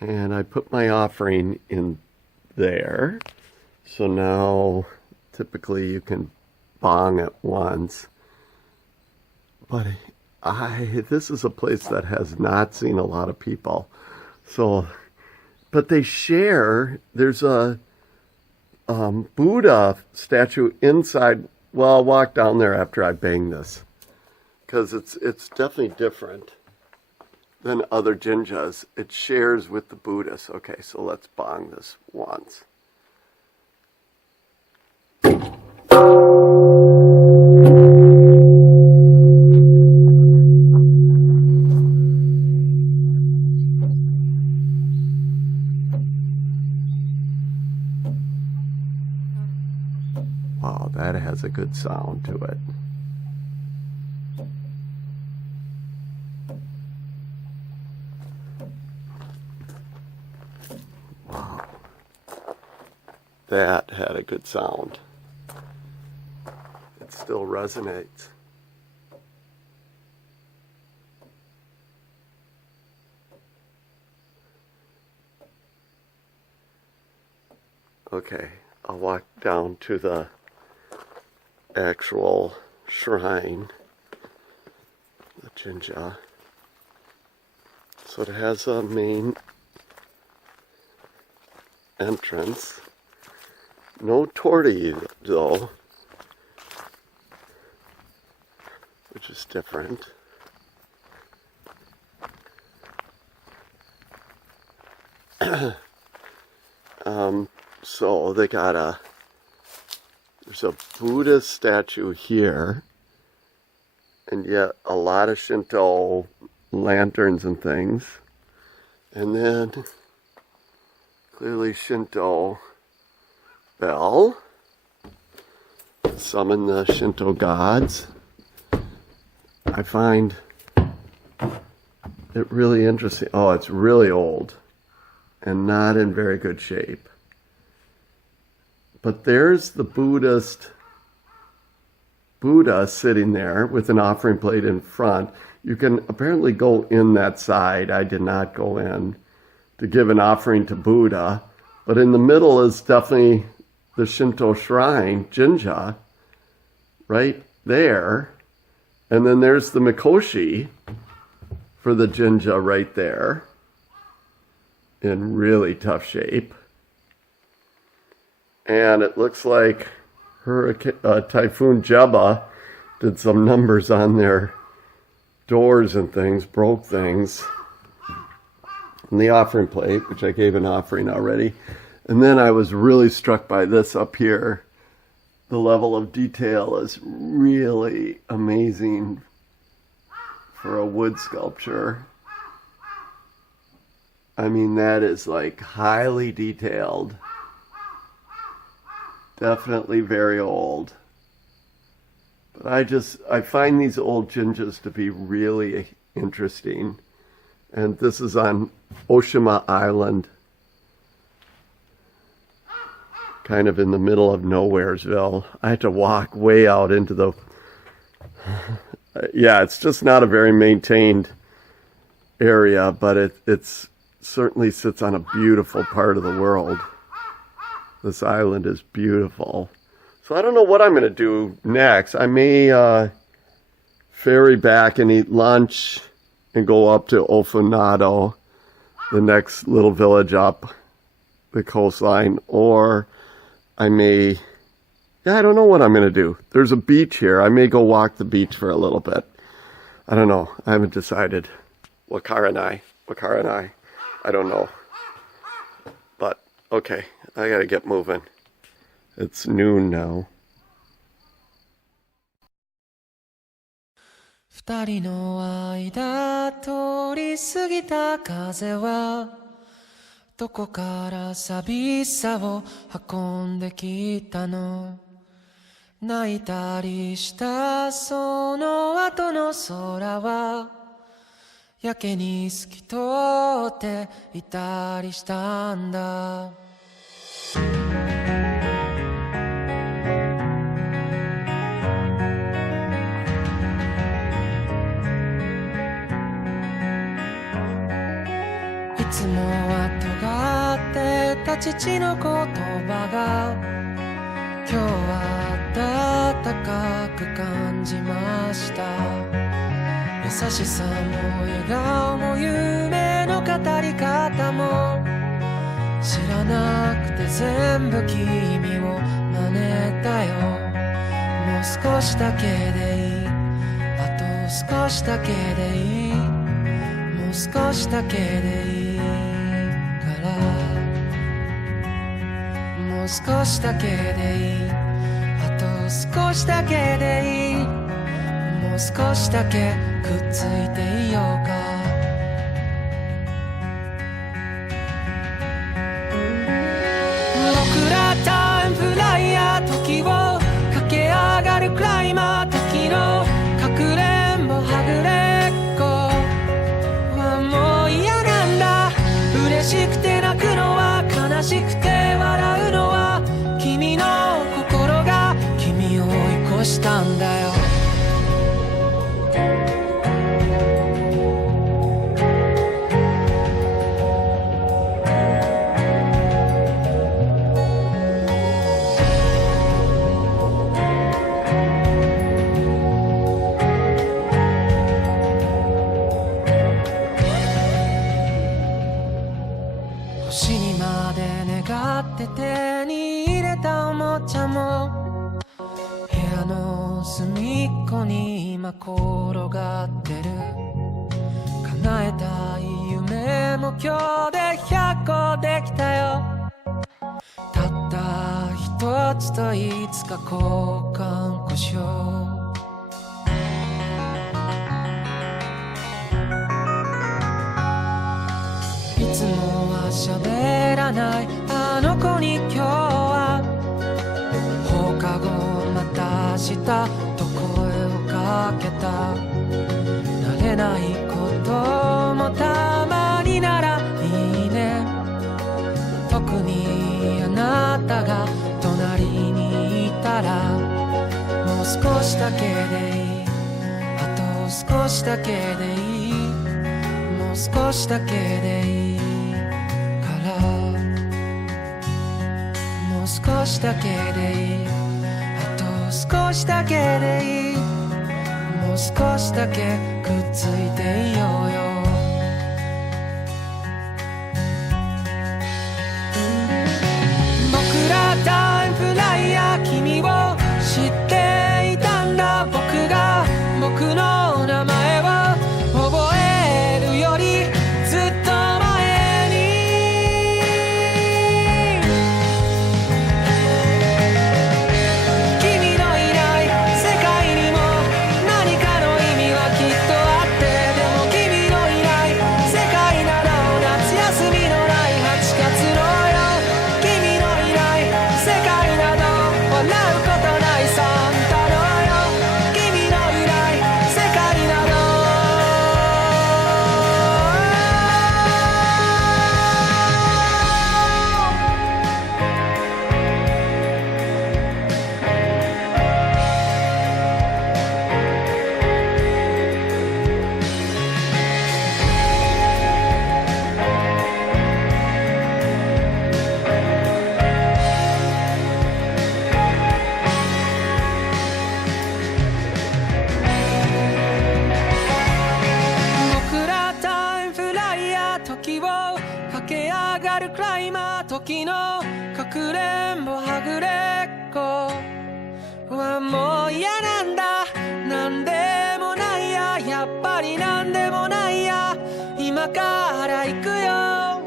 and I put my offering in there, so now typically you can bong at once, but this is a place that has not seen a lot of people, so but they share, there's a Buddha statue inside. Well, I'll walk down there after I bang this, because it's definitely different than other jinjas. It shares with the Buddhists. Okay, so let's bang this once. Wow, that has a good sound to it. Wow. That had a good sound. It still resonates. Okay, I'll walk down to the actual shrine, the jinja. So it has a main entrance. No torii though, which is different. So they got there's a Buddha statue here, and yet a lot of Shinto lanterns and things, and then clearly Shinto bell, summon the Shinto gods. I find it really interesting. Oh, it's really old and not in very good shape. But there's the Buddha sitting there with an offering plate in front. You can apparently go in that side. I did not go in to give an offering to Buddha. But in the middle is definitely the Shinto shrine, jinja, right there. And then there's the mikoshi for the jinja right there in really tough shape. And it looks like Typhoon Jeba did some numbers on their doors and things, broke things. And the offering plate, which I gave an offering already. And then I was really struck by this up here. The level of detail is really amazing for a wood sculpture. I mean, that is like highly detailed. Definitely very old. But I find these old jinjas to be really interesting. And this is on Oshima Island. Kind of in the middle of Nowheresville. I had to walk way out into the... yeah, it's just not a very maintained area, but it's certainly sits on a beautiful part of the world. This island is beautiful. So I don't know what I'm going to do next. I may ferry back and eat lunch and go up to Ofunato, the next little village up the coastline, or I may, I don't know what I'm going to do. There's a beach here. I may go walk the beach for a little bit. I don't know. I haven't decided. Wakaranai. I don't know. But, okay. I got to get moving. It's noon now. 二人の間通り過ぎた風はどこから寂しさを運んできたの泣いたりしたその後の空はやけに透き通っていたりしたんだいつもは尖ってた父の言葉が今日は温かく感じました優しさも笑顔も夢の語り方も知らなくて全部君を真似たよもう少しだけでいいあと少しだけでいいもう少しだけでいいもう少しだけでいいあと少しだけでいいもう少しだけくっついていようか僕らタイムフライヤー時を駆け上がるクライマー時のかくれんぼはぐれっこはもう嫌なんだ嬉しくて泣くのは悲しくて笑うのは君の心が君を追い越したんだよ星にまで願って手に入れたおもちゃも部屋の隅っこに今転がってる叶えたい夢も今日で100個できたよたった一つといつか交換故障いつもは喋らないあの子に今日は放課後また明日と声をかけた慣れないこともたまにならいいね特にあなたが隣にいたらもう少しだけでいいあと少しだけでいいもう少しだけでいい少しだけでいいあと少しだけでいいもう少しだけくっついていようよ僕らタイムフライヤー君を知っていたんだ僕が僕の名前を覚えるよりずっと前に今から行くよ。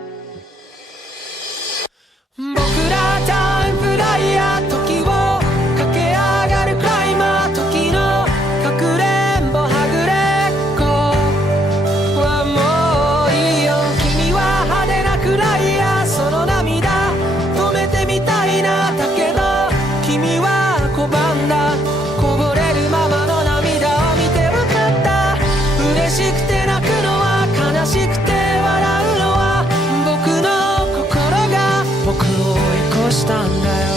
僕らタイムフライヤー、時を駆け上がるクライマー、時のかくれんぼはぐれっこはもういいよ。君は派手なクライヤー、その涙止めてみたいな。だけど君は拒んだ。こぼれるままの涙を見て分かった。嬉しくて泣くのは悲しくて笑うのは僕の心が僕を追い越したんだよ。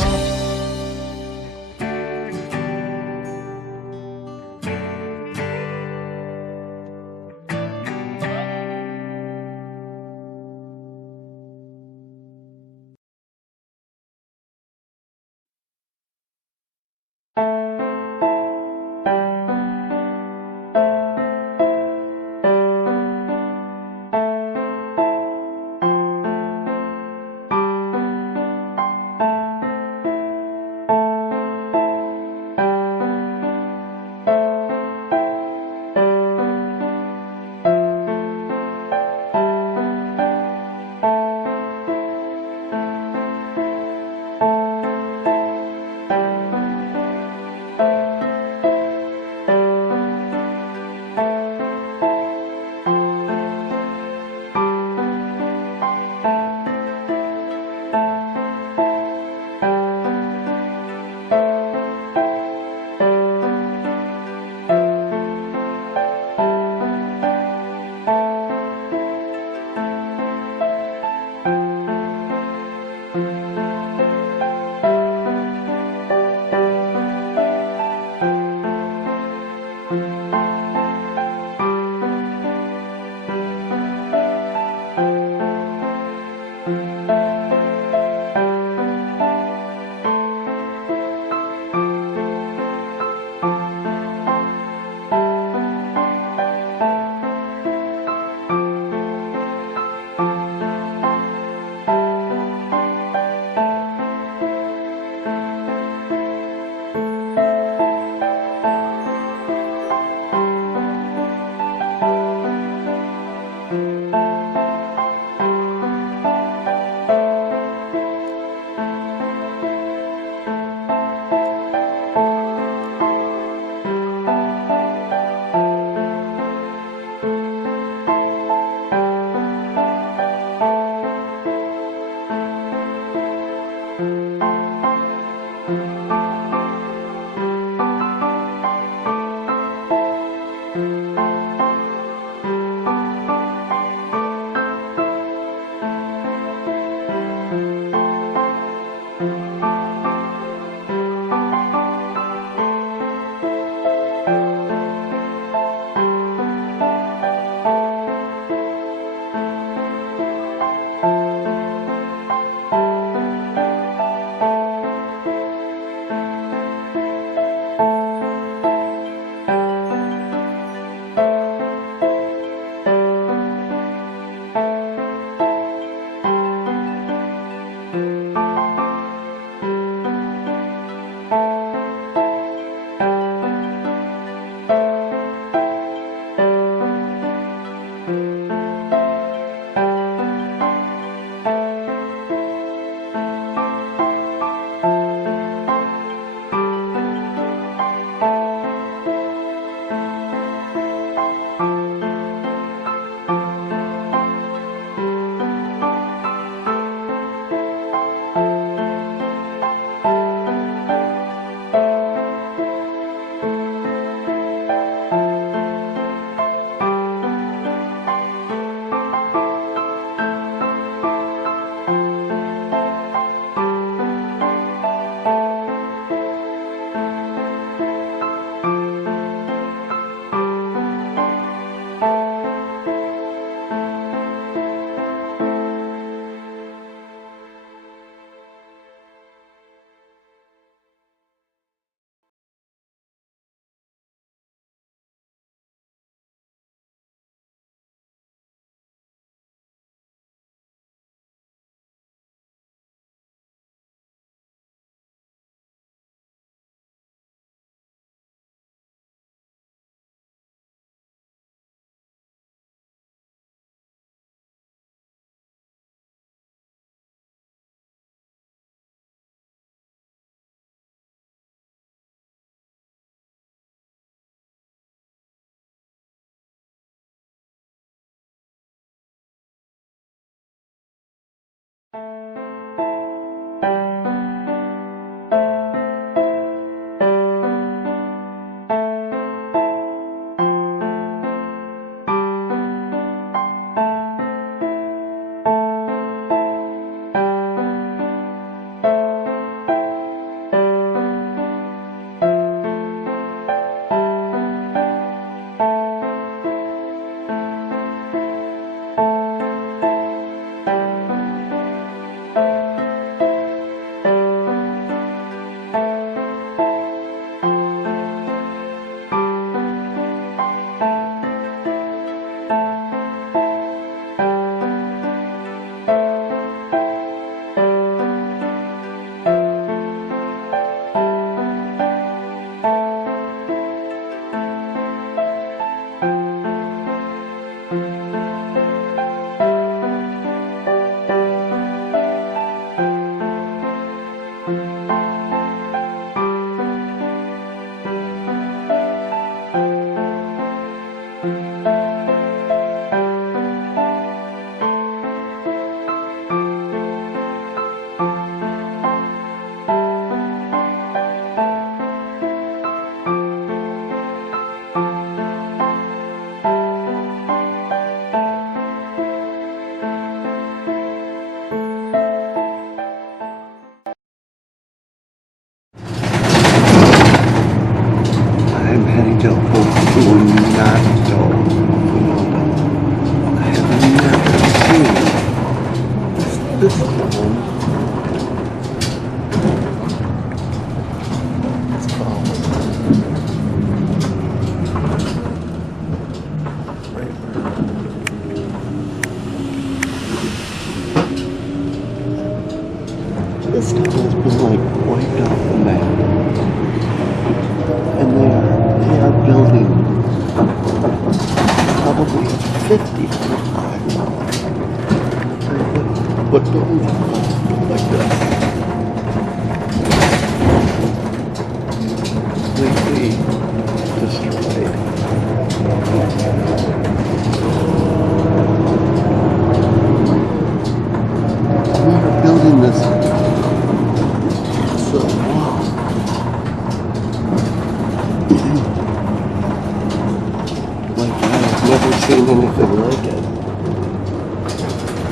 I've never seen anything like it.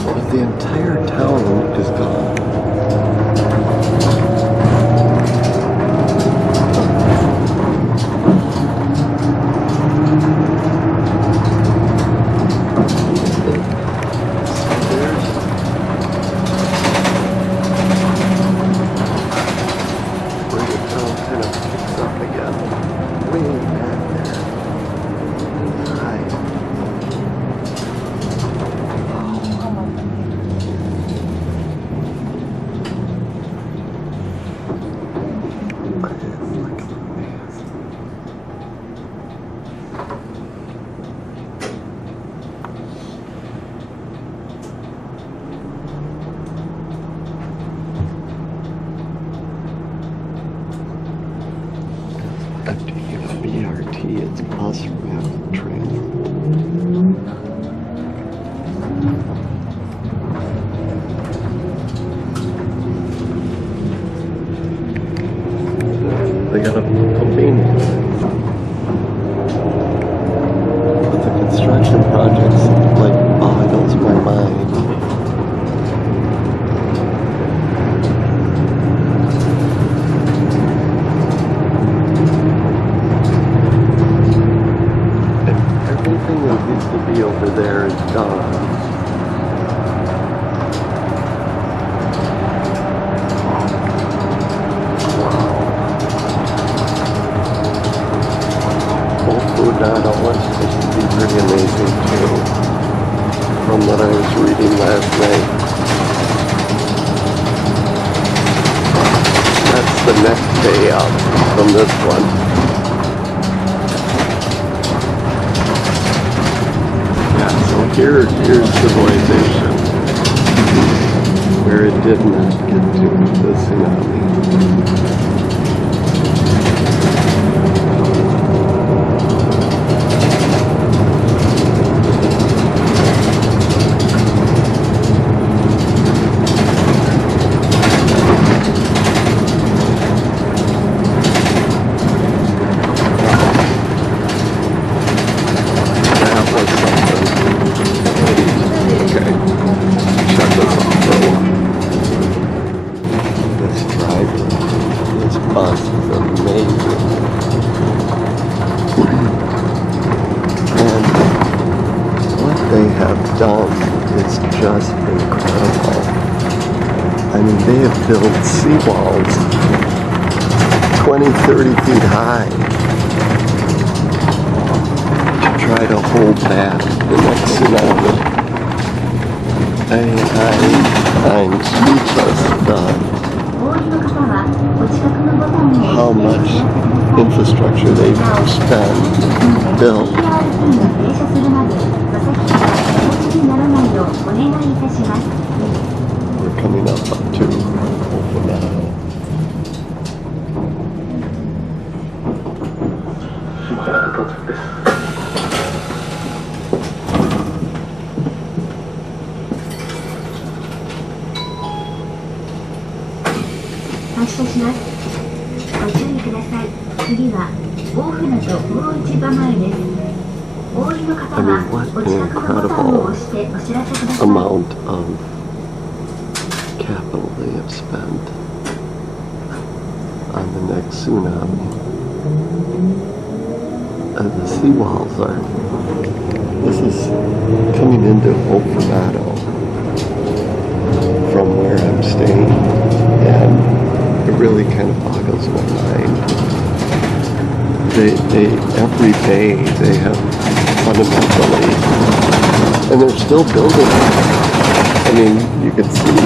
But the entire town is gone. I'm taking a BRT, it's bus rapid transit. They got a convenience. But the construction projects like boggles my mind. Everything that used to be over there is gone. Ofunato was supposed to be pretty amazing too, from what I was reading last night. That's the next day up from this one. So here's civilization, where it did not get to the tsunami. Bus is amazing. And what they have done is just incredible. I mean, they have built seawalls 20, 30 feet high to try to hold back the next tsunami. I'm speechless. How much infrastructure they've built. We're coming up to Ofunato. I mean, what an incredible amount of capital they have spent on the next tsunami. The seawalls are... This is coming into Ofunato from where I'm staying, and it really kind of boggles my mind. They every day they have fundamentally, and they're still building it. I mean, you can see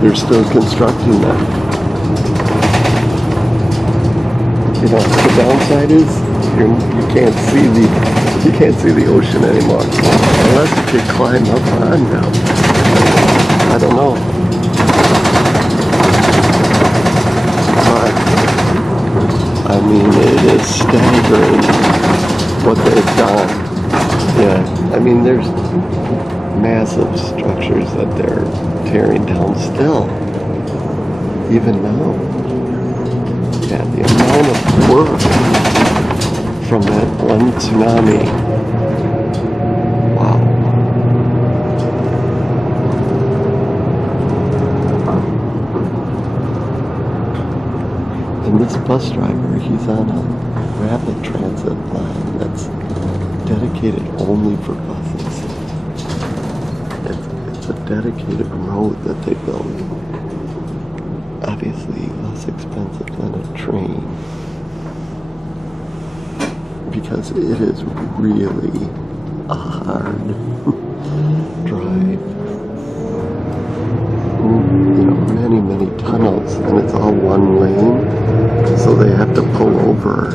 they're still constructing them. You know, the downside is you can't see the ocean anymore unless you can climb up on them. I don't know. I mean, it is staggering what they've done. Yeah, I mean, there's massive structures that they're tearing down still, even now. at the amount of work from that one tsunami. Wow. And this bus driver, he's on a rapid transit line that's dedicated only for buses. It's a dedicated road that they built. Obviously less expensive than a train, because it is really a hard drive. You know, many tunnels, and it's all one lane, so they have to pull over.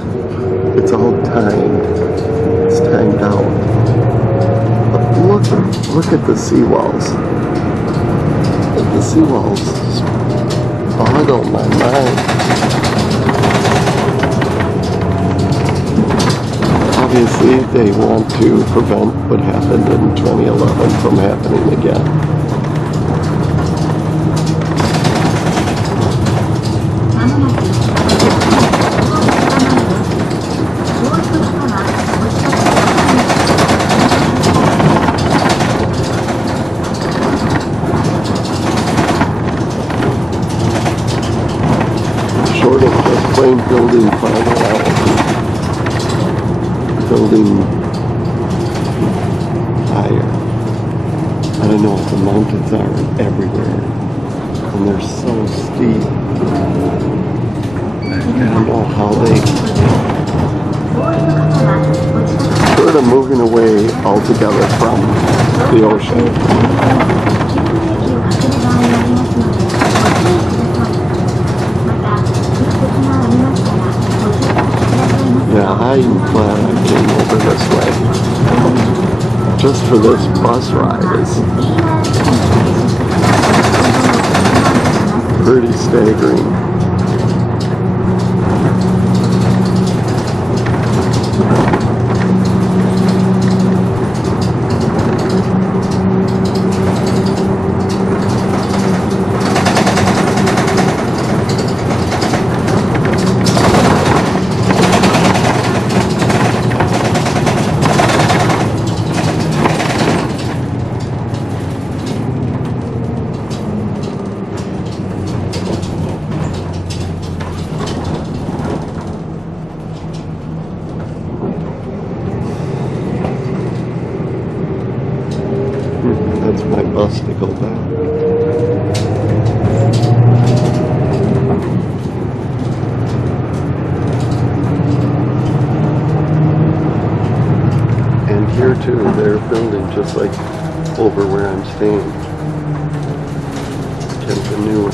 It's all timed. It's timed out. But look at the seawalls. The seawalls boggle my mind. Obviously, they want to prevent what happened in 2011 from happening again. Short of just plain building fiber building higher. I don't know if the mountains are everywhere, and they're so steep. I don't know how they sort of moving away altogether from the ocean. Yeah, I'm glad I came over this way. Just for this bus ride is pretty staggering. That's my bus to go back. And here too, they're building just like over where I'm staying. Kesennuma.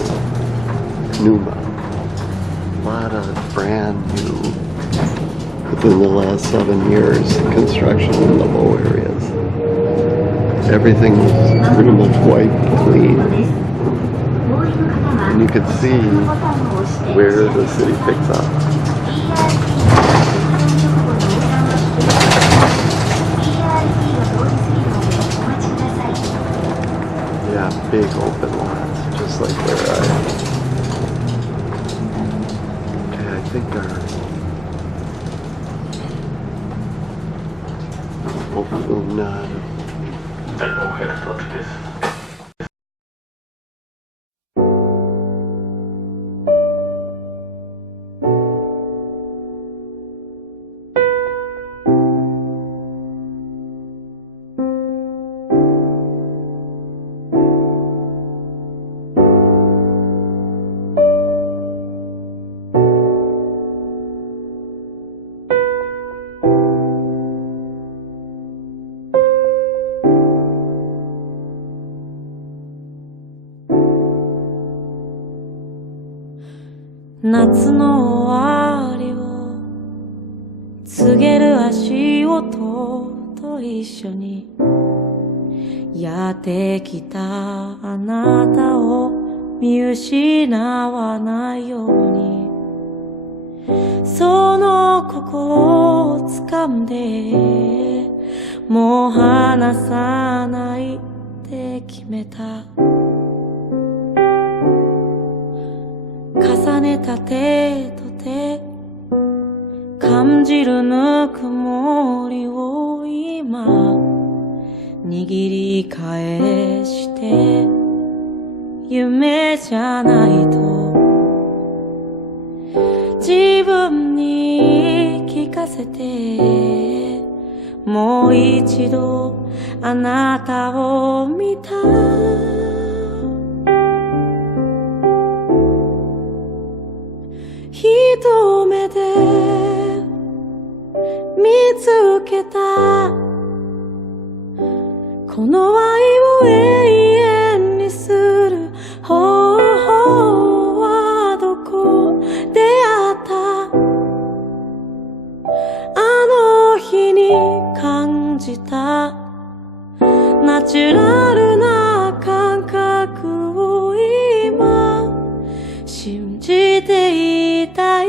A lot of brand new, within the last 7 years, construction in the low areas. Everything was pretty much wiped clean. And you could see where the city picks up. Yeah, big open lots, just like where I am. Okay, I think our Ofunato.夏の終わりを告げる足音と一緒にやってきたあなたを見失わないようにその心を掴んでもう離さないって決めた重ねた手と手て感じるぬくもりを今握り返して夢じゃないと自分に聞かせてもう一度あなたを見た一目で見つけたこの愛を永遠にする方法はどこであったあの日に感じたナチュラルな感覚を今信じていたい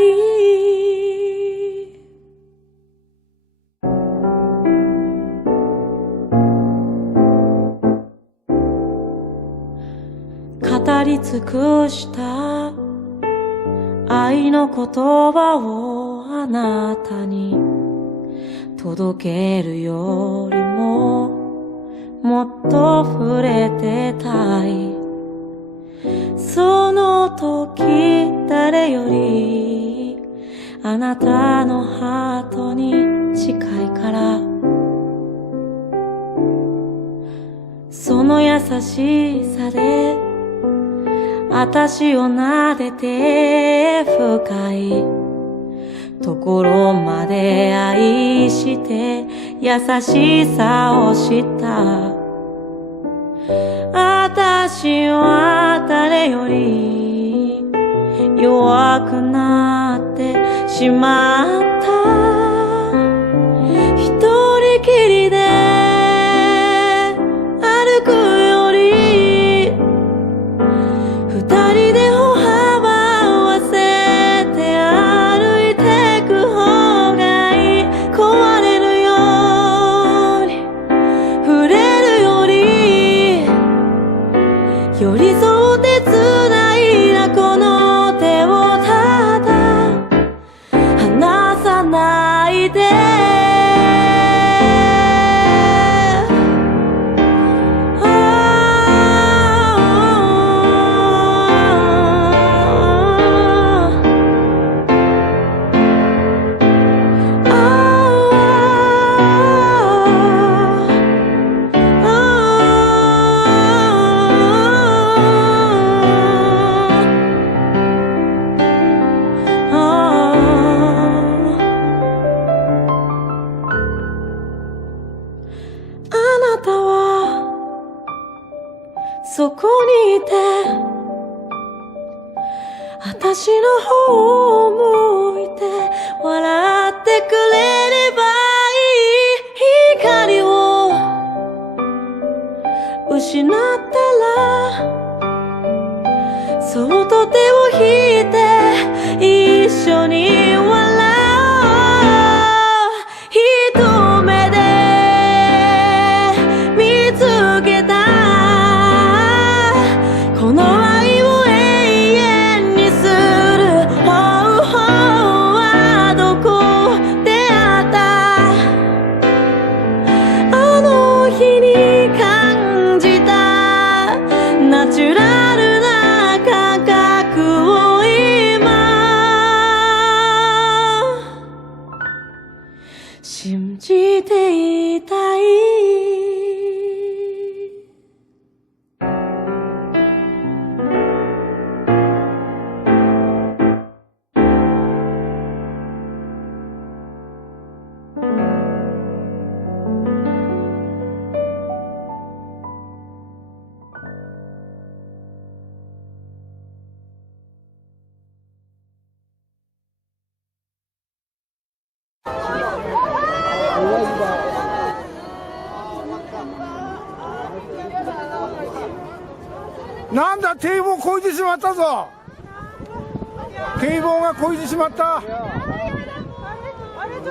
語り尽くした愛の言葉をあなたに届けるよりももっと触れてたいその時誰よりあなたのハートに近いからその優しさで私を撫でて深いところまで愛して優しさを知った私は誰より弱くなってしまった一人きりで歩くより二人で歩幅合わせて歩いてく方がいい壊れるより触れるより寄り添って繋いだこの手をただ離さないでそこにいて私の方を向いて笑ってくれればいい光を失ったらそっと手を引いて一緒に笑おう一目で見つけた信じていたいなんだ、堤防越えてしまったぞ。堤防が越えてしまった。おい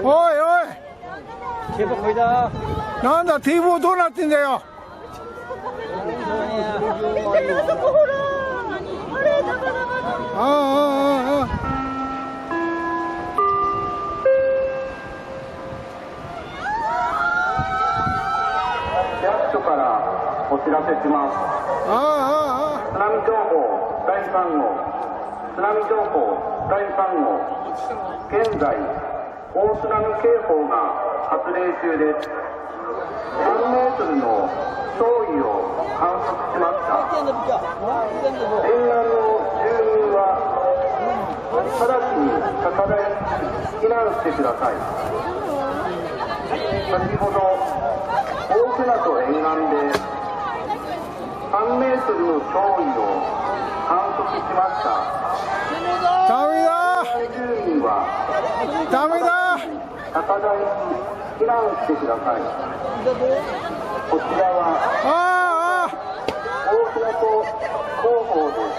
おい、堤防越えた。なんだ、堤防どうなってんだよ。ああああああ。知らせします。津波情報第3号、津波情報第3号、現在大津波警報が発令中です。3メートルの潮位を観測しました。沿岸の住民は直ちに高台に避難してください。先ほど大船渡沿岸で3メートルの潮位を観測しました。住民は高台に避難してください。こちらは大船渡広報です。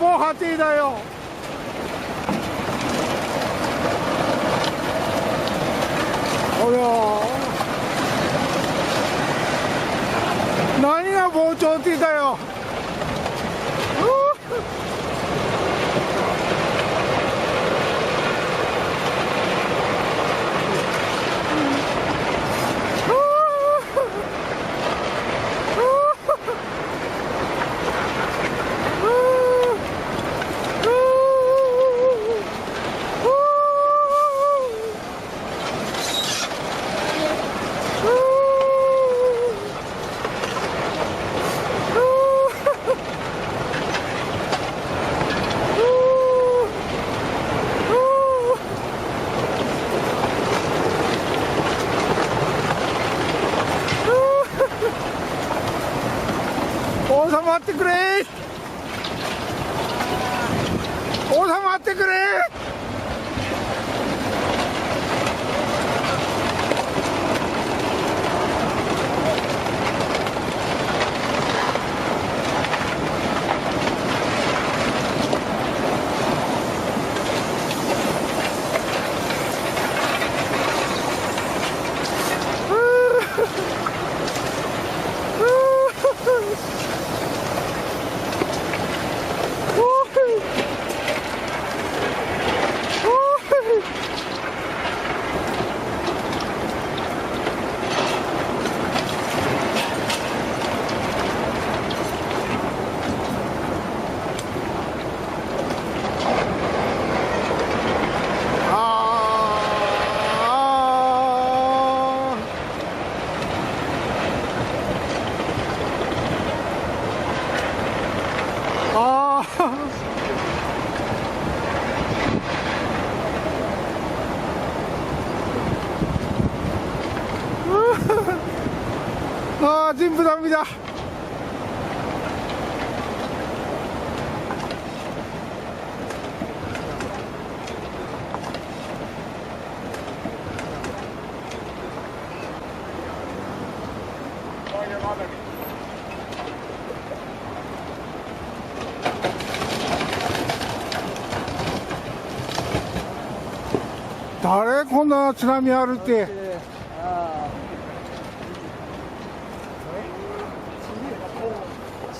防波堤だよ。ほら、何が防潮堤だよ。収まってくれ、収まってくれ。ああ、全部ダメだ。あれこんな津波あるって。チ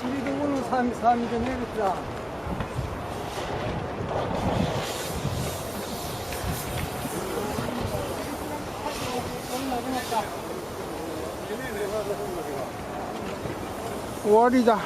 リどこのサミでねるってだ。終わりだ。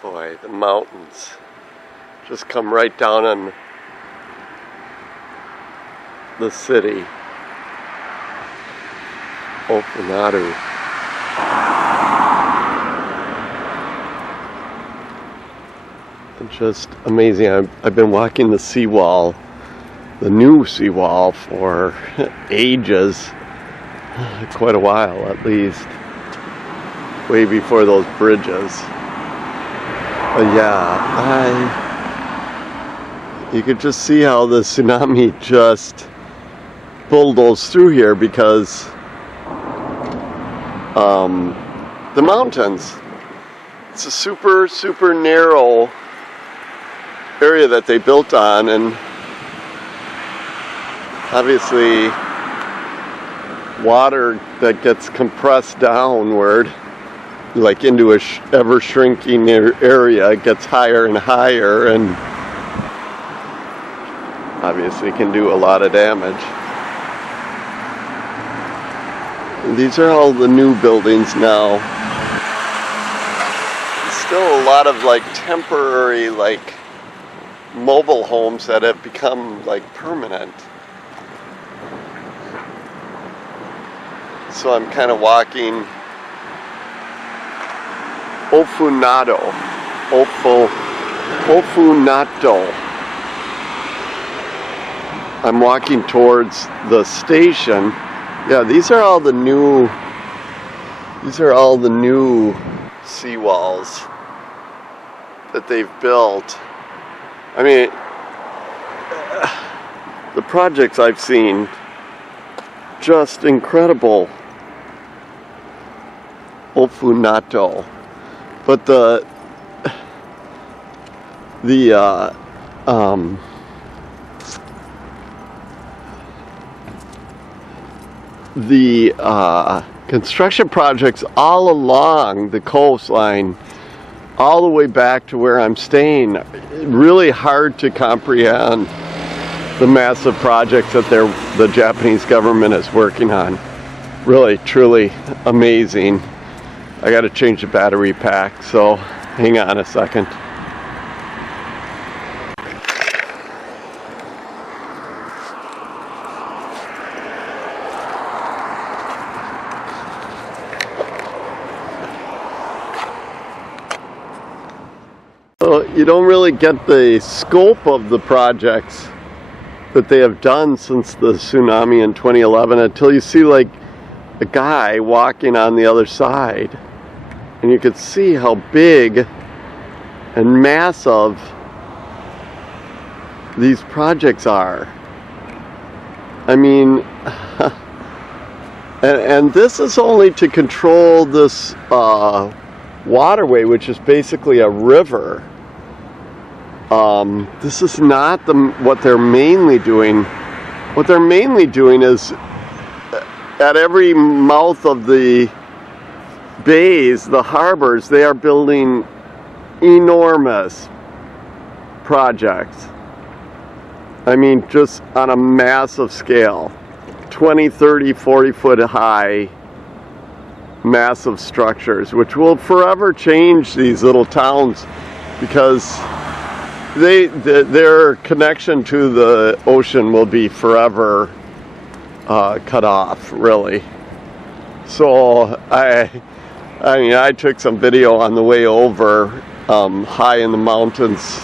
Boy, the mountains just come right down on the city. Ofunato. Just amazing. I've been walking the seawall, the new seawall, for ages, quite a while at least, way before those bridges. But yeah, you could just see how the tsunami just bulldozed through here because the mountains. It's a super narrow area that they built on, and obviously water that gets compressed downward, like into a ever shrinking area. It gets higher and higher, and obviously can do a lot of damage. These are all the new buildings now. Still a lot of like temporary, like mobile homes that have become like permanent. So I'm kind of walking Ofunato. Ofunato. I'm walking towards the station. Yeah, these are all the new seawalls that they've built. I mean, the projects I've seen, just incredible. Ofunato. But the construction projects all along the coastline, all the way back to where I'm staying, really hard to comprehend the massive projects that the Japanese government is working on. Really, truly amazing. I got to change the battery pack, so hang on a second. So you don't really get the scope of the projects that they have done since the tsunami in 2011 until you see like a guy walking on the other side, and you could see how big and massive these projects are. I mean, and this is only to control this waterway, which is basically a river. This is not what they're mainly doing. What they're mainly doing is at every mouth of the bays, the harbors, they are building enormous projects. I mean, just on a massive scale. 20, 30, 40 foot high massive structures, which will forever change these little towns because their connection to the ocean will be forever cut off, really. So I mean, I took some video on the way over, high in the mountains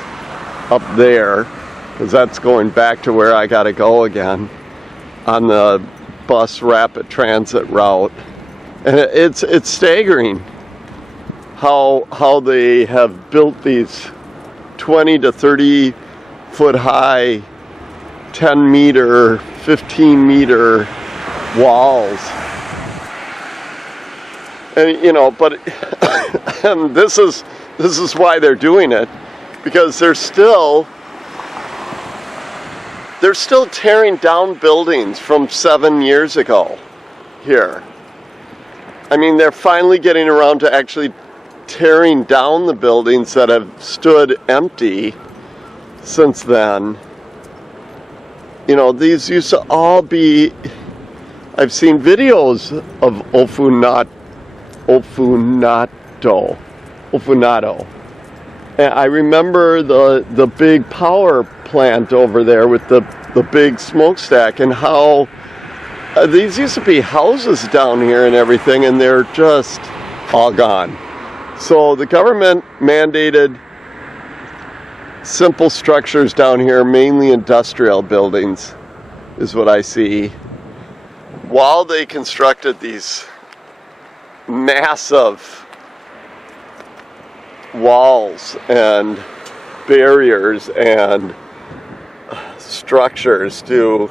up there, because that's going back to where I got to go again on the bus rapid transit route. And it's staggering how they have built these 20 to 30 foot high, 10 meter, 15 meter walls. And you know, but and this is why they're doing it, because they're still tearing down buildings from 7 years ago here. I mean, they're finally getting around to actually tearing down the buildings that have stood empty since then. You know, these used to all be, I've seen videos of Ofunato. And I remember the big power plant over there with the big smokestack, and how these used to be houses down here and everything, and they're just all gone. So the government mandated simple structures down here, mainly industrial buildings, is what I see, while they constructed these massive walls and barriers and structures to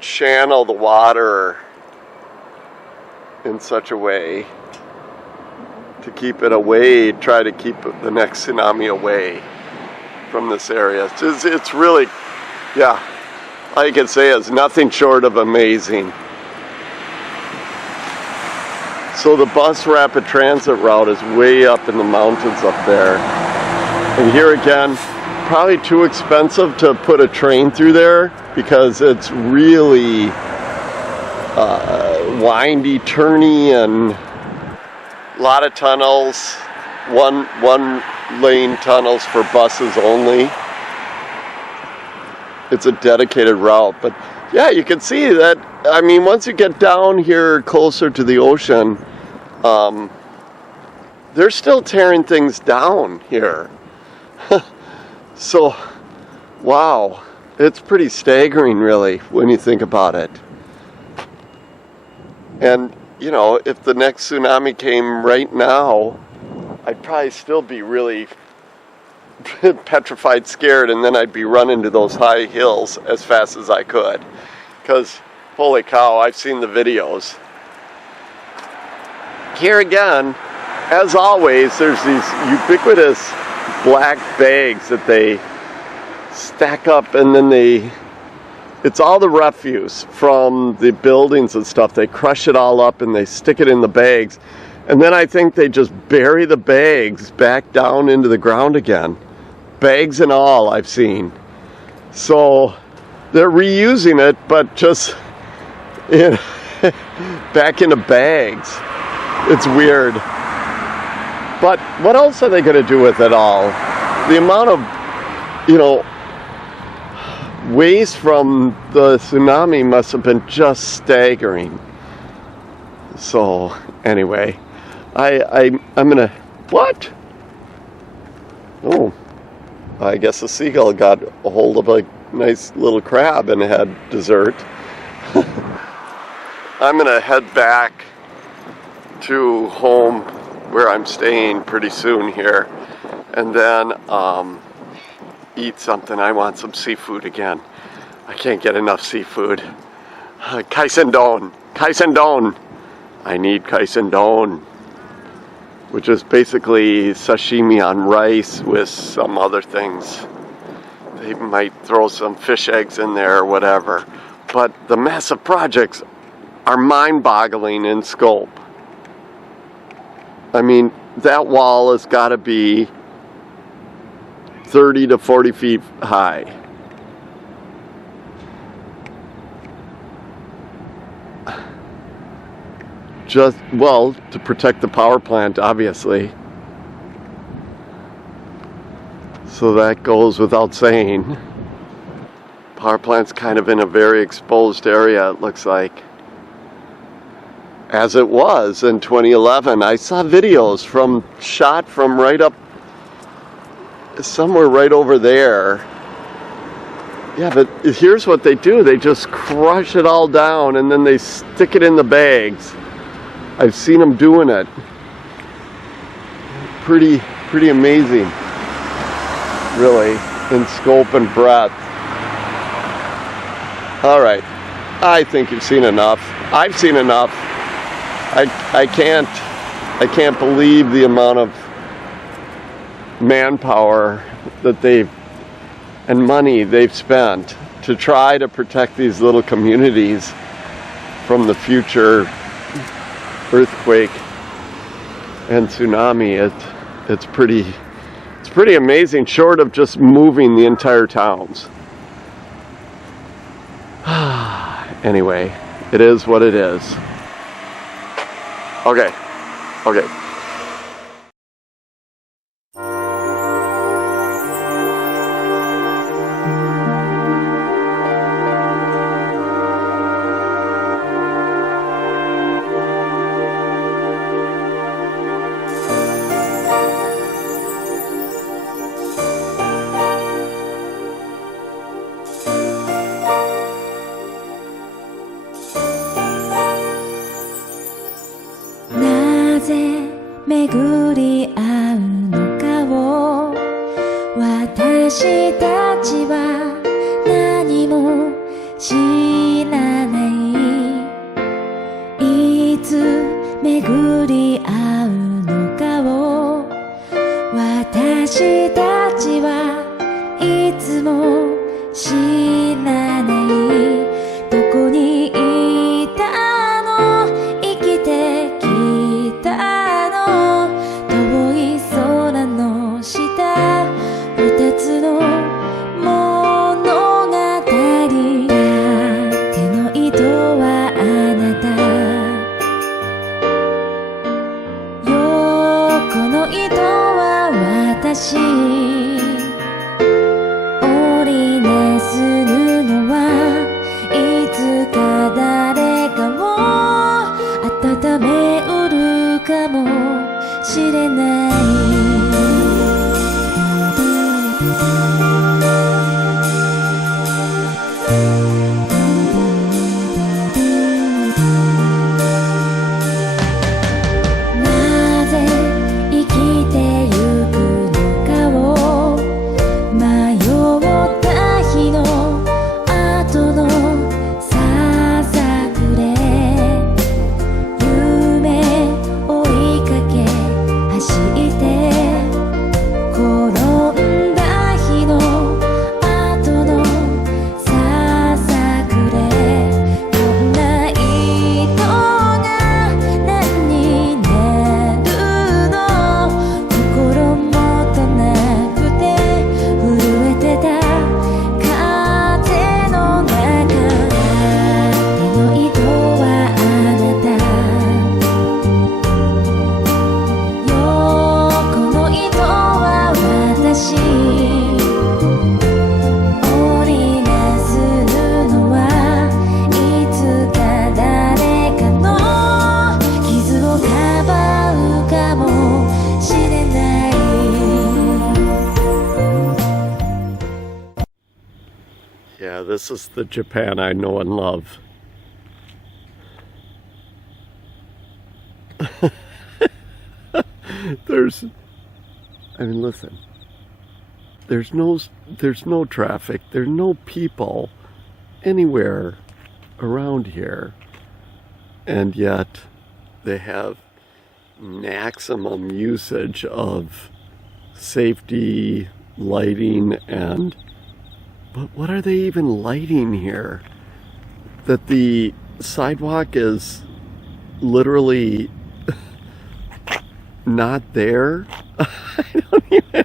channel the water in such a way to keep it away, try to keep the next tsunami away from this area. It's really, yeah, all I can say is nothing short of amazing. So the bus rapid transit route is way up in the mountains up there. And here again, probably too expensive to put a train through there because it's really windy, turny, and a lot of tunnels. One lane tunnels for buses only. It's a dedicated route, but yeah, you can see that. I mean, once you get down here closer to the ocean, they're still tearing things down here. So, wow, it's pretty staggering, really, when you think about it. And, you know, if the next tsunami came right now, I'd probably still be really petrified, scared, and then I'd be running to those high hills as fast as I could. Because, holy cow, I've seen the videos. Here again, as always, there's these ubiquitous black bags that they stack up, and then it's all the refuse from the buildings and stuff. They crush it all up and they stick it in the bags. And then I think they just bury the bags back down into the ground again. Bags and all, I've seen. So they're reusing it, but just back into bags. It's weird. But what else are they going to do with it all? The amount of, you know, waste from the tsunami must have been just staggering. So anyway, I'm gonna, what? Oh, I guess a seagull got a hold of a nice little crab and had dessert. I'm gonna head back to home where I'm staying pretty soon here, and then eat something. I want some seafood again. I can't get enough seafood. Kaisendon. I need kaisendon, which is basically sashimi on rice with some other things. They might throw some fish eggs in there or whatever. But the massive projects are mind-boggling in scope. I mean, that wall has got to be 30 to 40 feet high. Just, well, to protect the power plant, obviously. So that goes without saying. Power plant's kind of in a very exposed area, it looks like. As it was in 2011. I saw videos shot from right up, somewhere right over there. Yeah, but here's what they do. They just crush it all down and then they stick it in the bags. I've seen them doing it. Pretty amazing, really, in scope and breadth. All right, I think you've seen enough. I've seen enough. I can't believe the amount of manpower that and money they've spent to try to protect these little communities from the future earthquake and tsunami. It's pretty amazing, short of just moving the entire towns. Anyway, it is what it is. Okay.巡り合うのかを私たちは何も知らないいつ巡り合うのかを私たちはいつも知らないどこにいたの生きてきの糸は私織りなす布はいつか誰かを温めうるかもしれない。Yeah, this is the Japan I know and love. Listen. There's no traffic. There's no people anywhere around here. And yet they have maximum usage of safety, lighting, and but what are they even lighting here? That the sidewalk is literally not there? I don't even...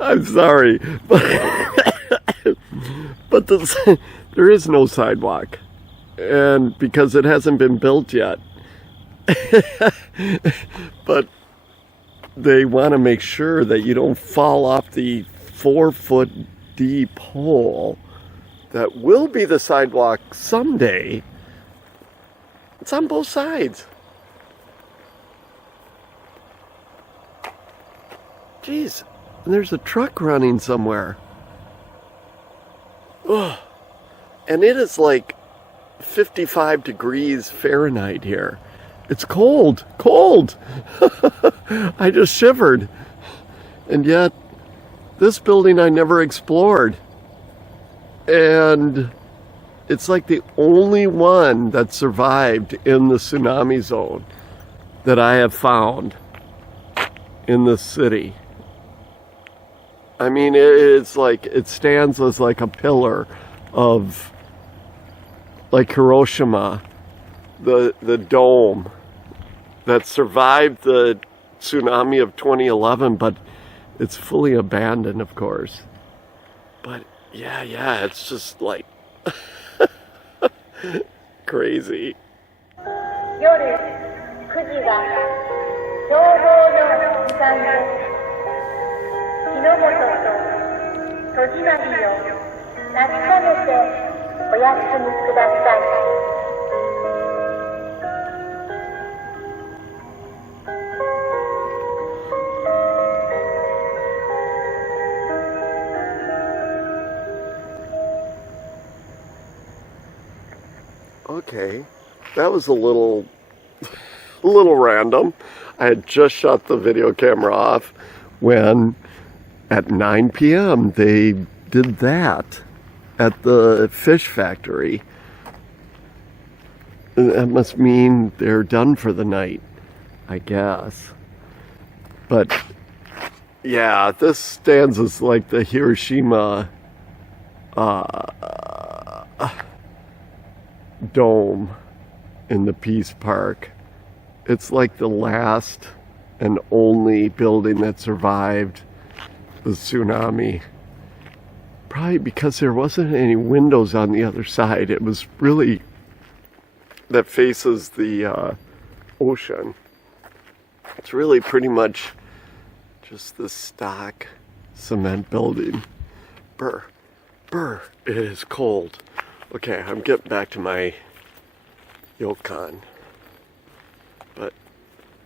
I'm sorry, but there is no sidewalk, and because it hasn't been built yet. But they want to make sure that you don't fall off the 4-foot deep hole that will be the sidewalk someday. It's on both sides. Jeez, and there's a truck running somewhere. Oh, and it is like 55 degrees Fahrenheit here. It's cold, cold. I just shivered. And yet, this building I never explored. And it's like the only one that survived in the tsunami zone that I have found in this city. I mean, it's like, it stands as like a pillar of, like Hiroshima, the dome that survived the tsunami of 2011, but it's fully abandoned, of course. But yeah, it's just like crazy. 夜9時は情報の時間です。日の本と戸締まりを確かめてお休みください。Okay, that was a little random. I had just shut the video camera off when at 9 p.m. they did that at the fish factory. That must mean they're done for the night, I guess. But yeah, this stands as like the Hiroshima dome in the Peace Park. It's like the last and only building that survived the tsunami. Probably because there wasn't any windows on the other side. It was really that faces the ocean. It's really pretty much just the stock cement building. Brr, it is cold. Okay, I'm getting back to my Yokon. But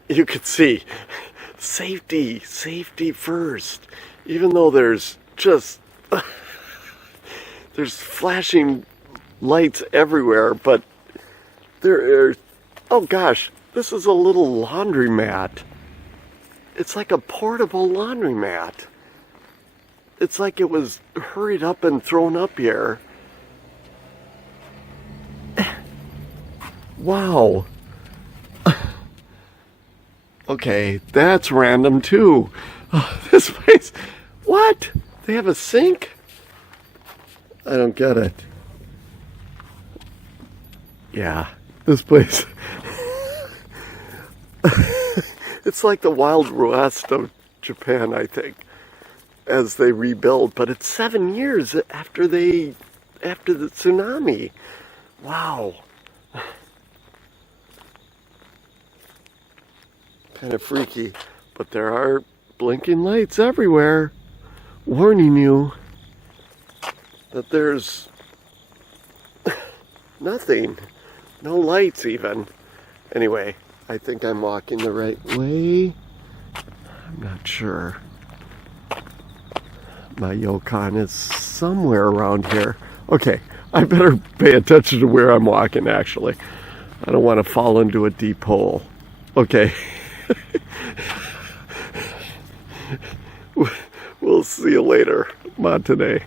you could see, safety first. Even though there's just, there's flashing lights everywhere, but there are, oh gosh, this is a little laundromat. It's like a portable laundromat. It's like it was hurried up and thrown up here. Wow. Okay, that's random too. Oh, this place, what? They have a sink? I don't get it. Yeah, this place. It's like the Wild West of Japan, I think, as they rebuild. But it's 7 years after the tsunami. Wow. Kind of freaky, but there are blinking lights everywhere, warning you that there's nothing, no lights even. Anyway, I think I'm walking the right way. I'm not sure. My Yokon is somewhere around here. Okay, I better pay attention to where I'm walking, actually. I don't want to fall into a deep hole. Okay. We'll see you later. Mod today.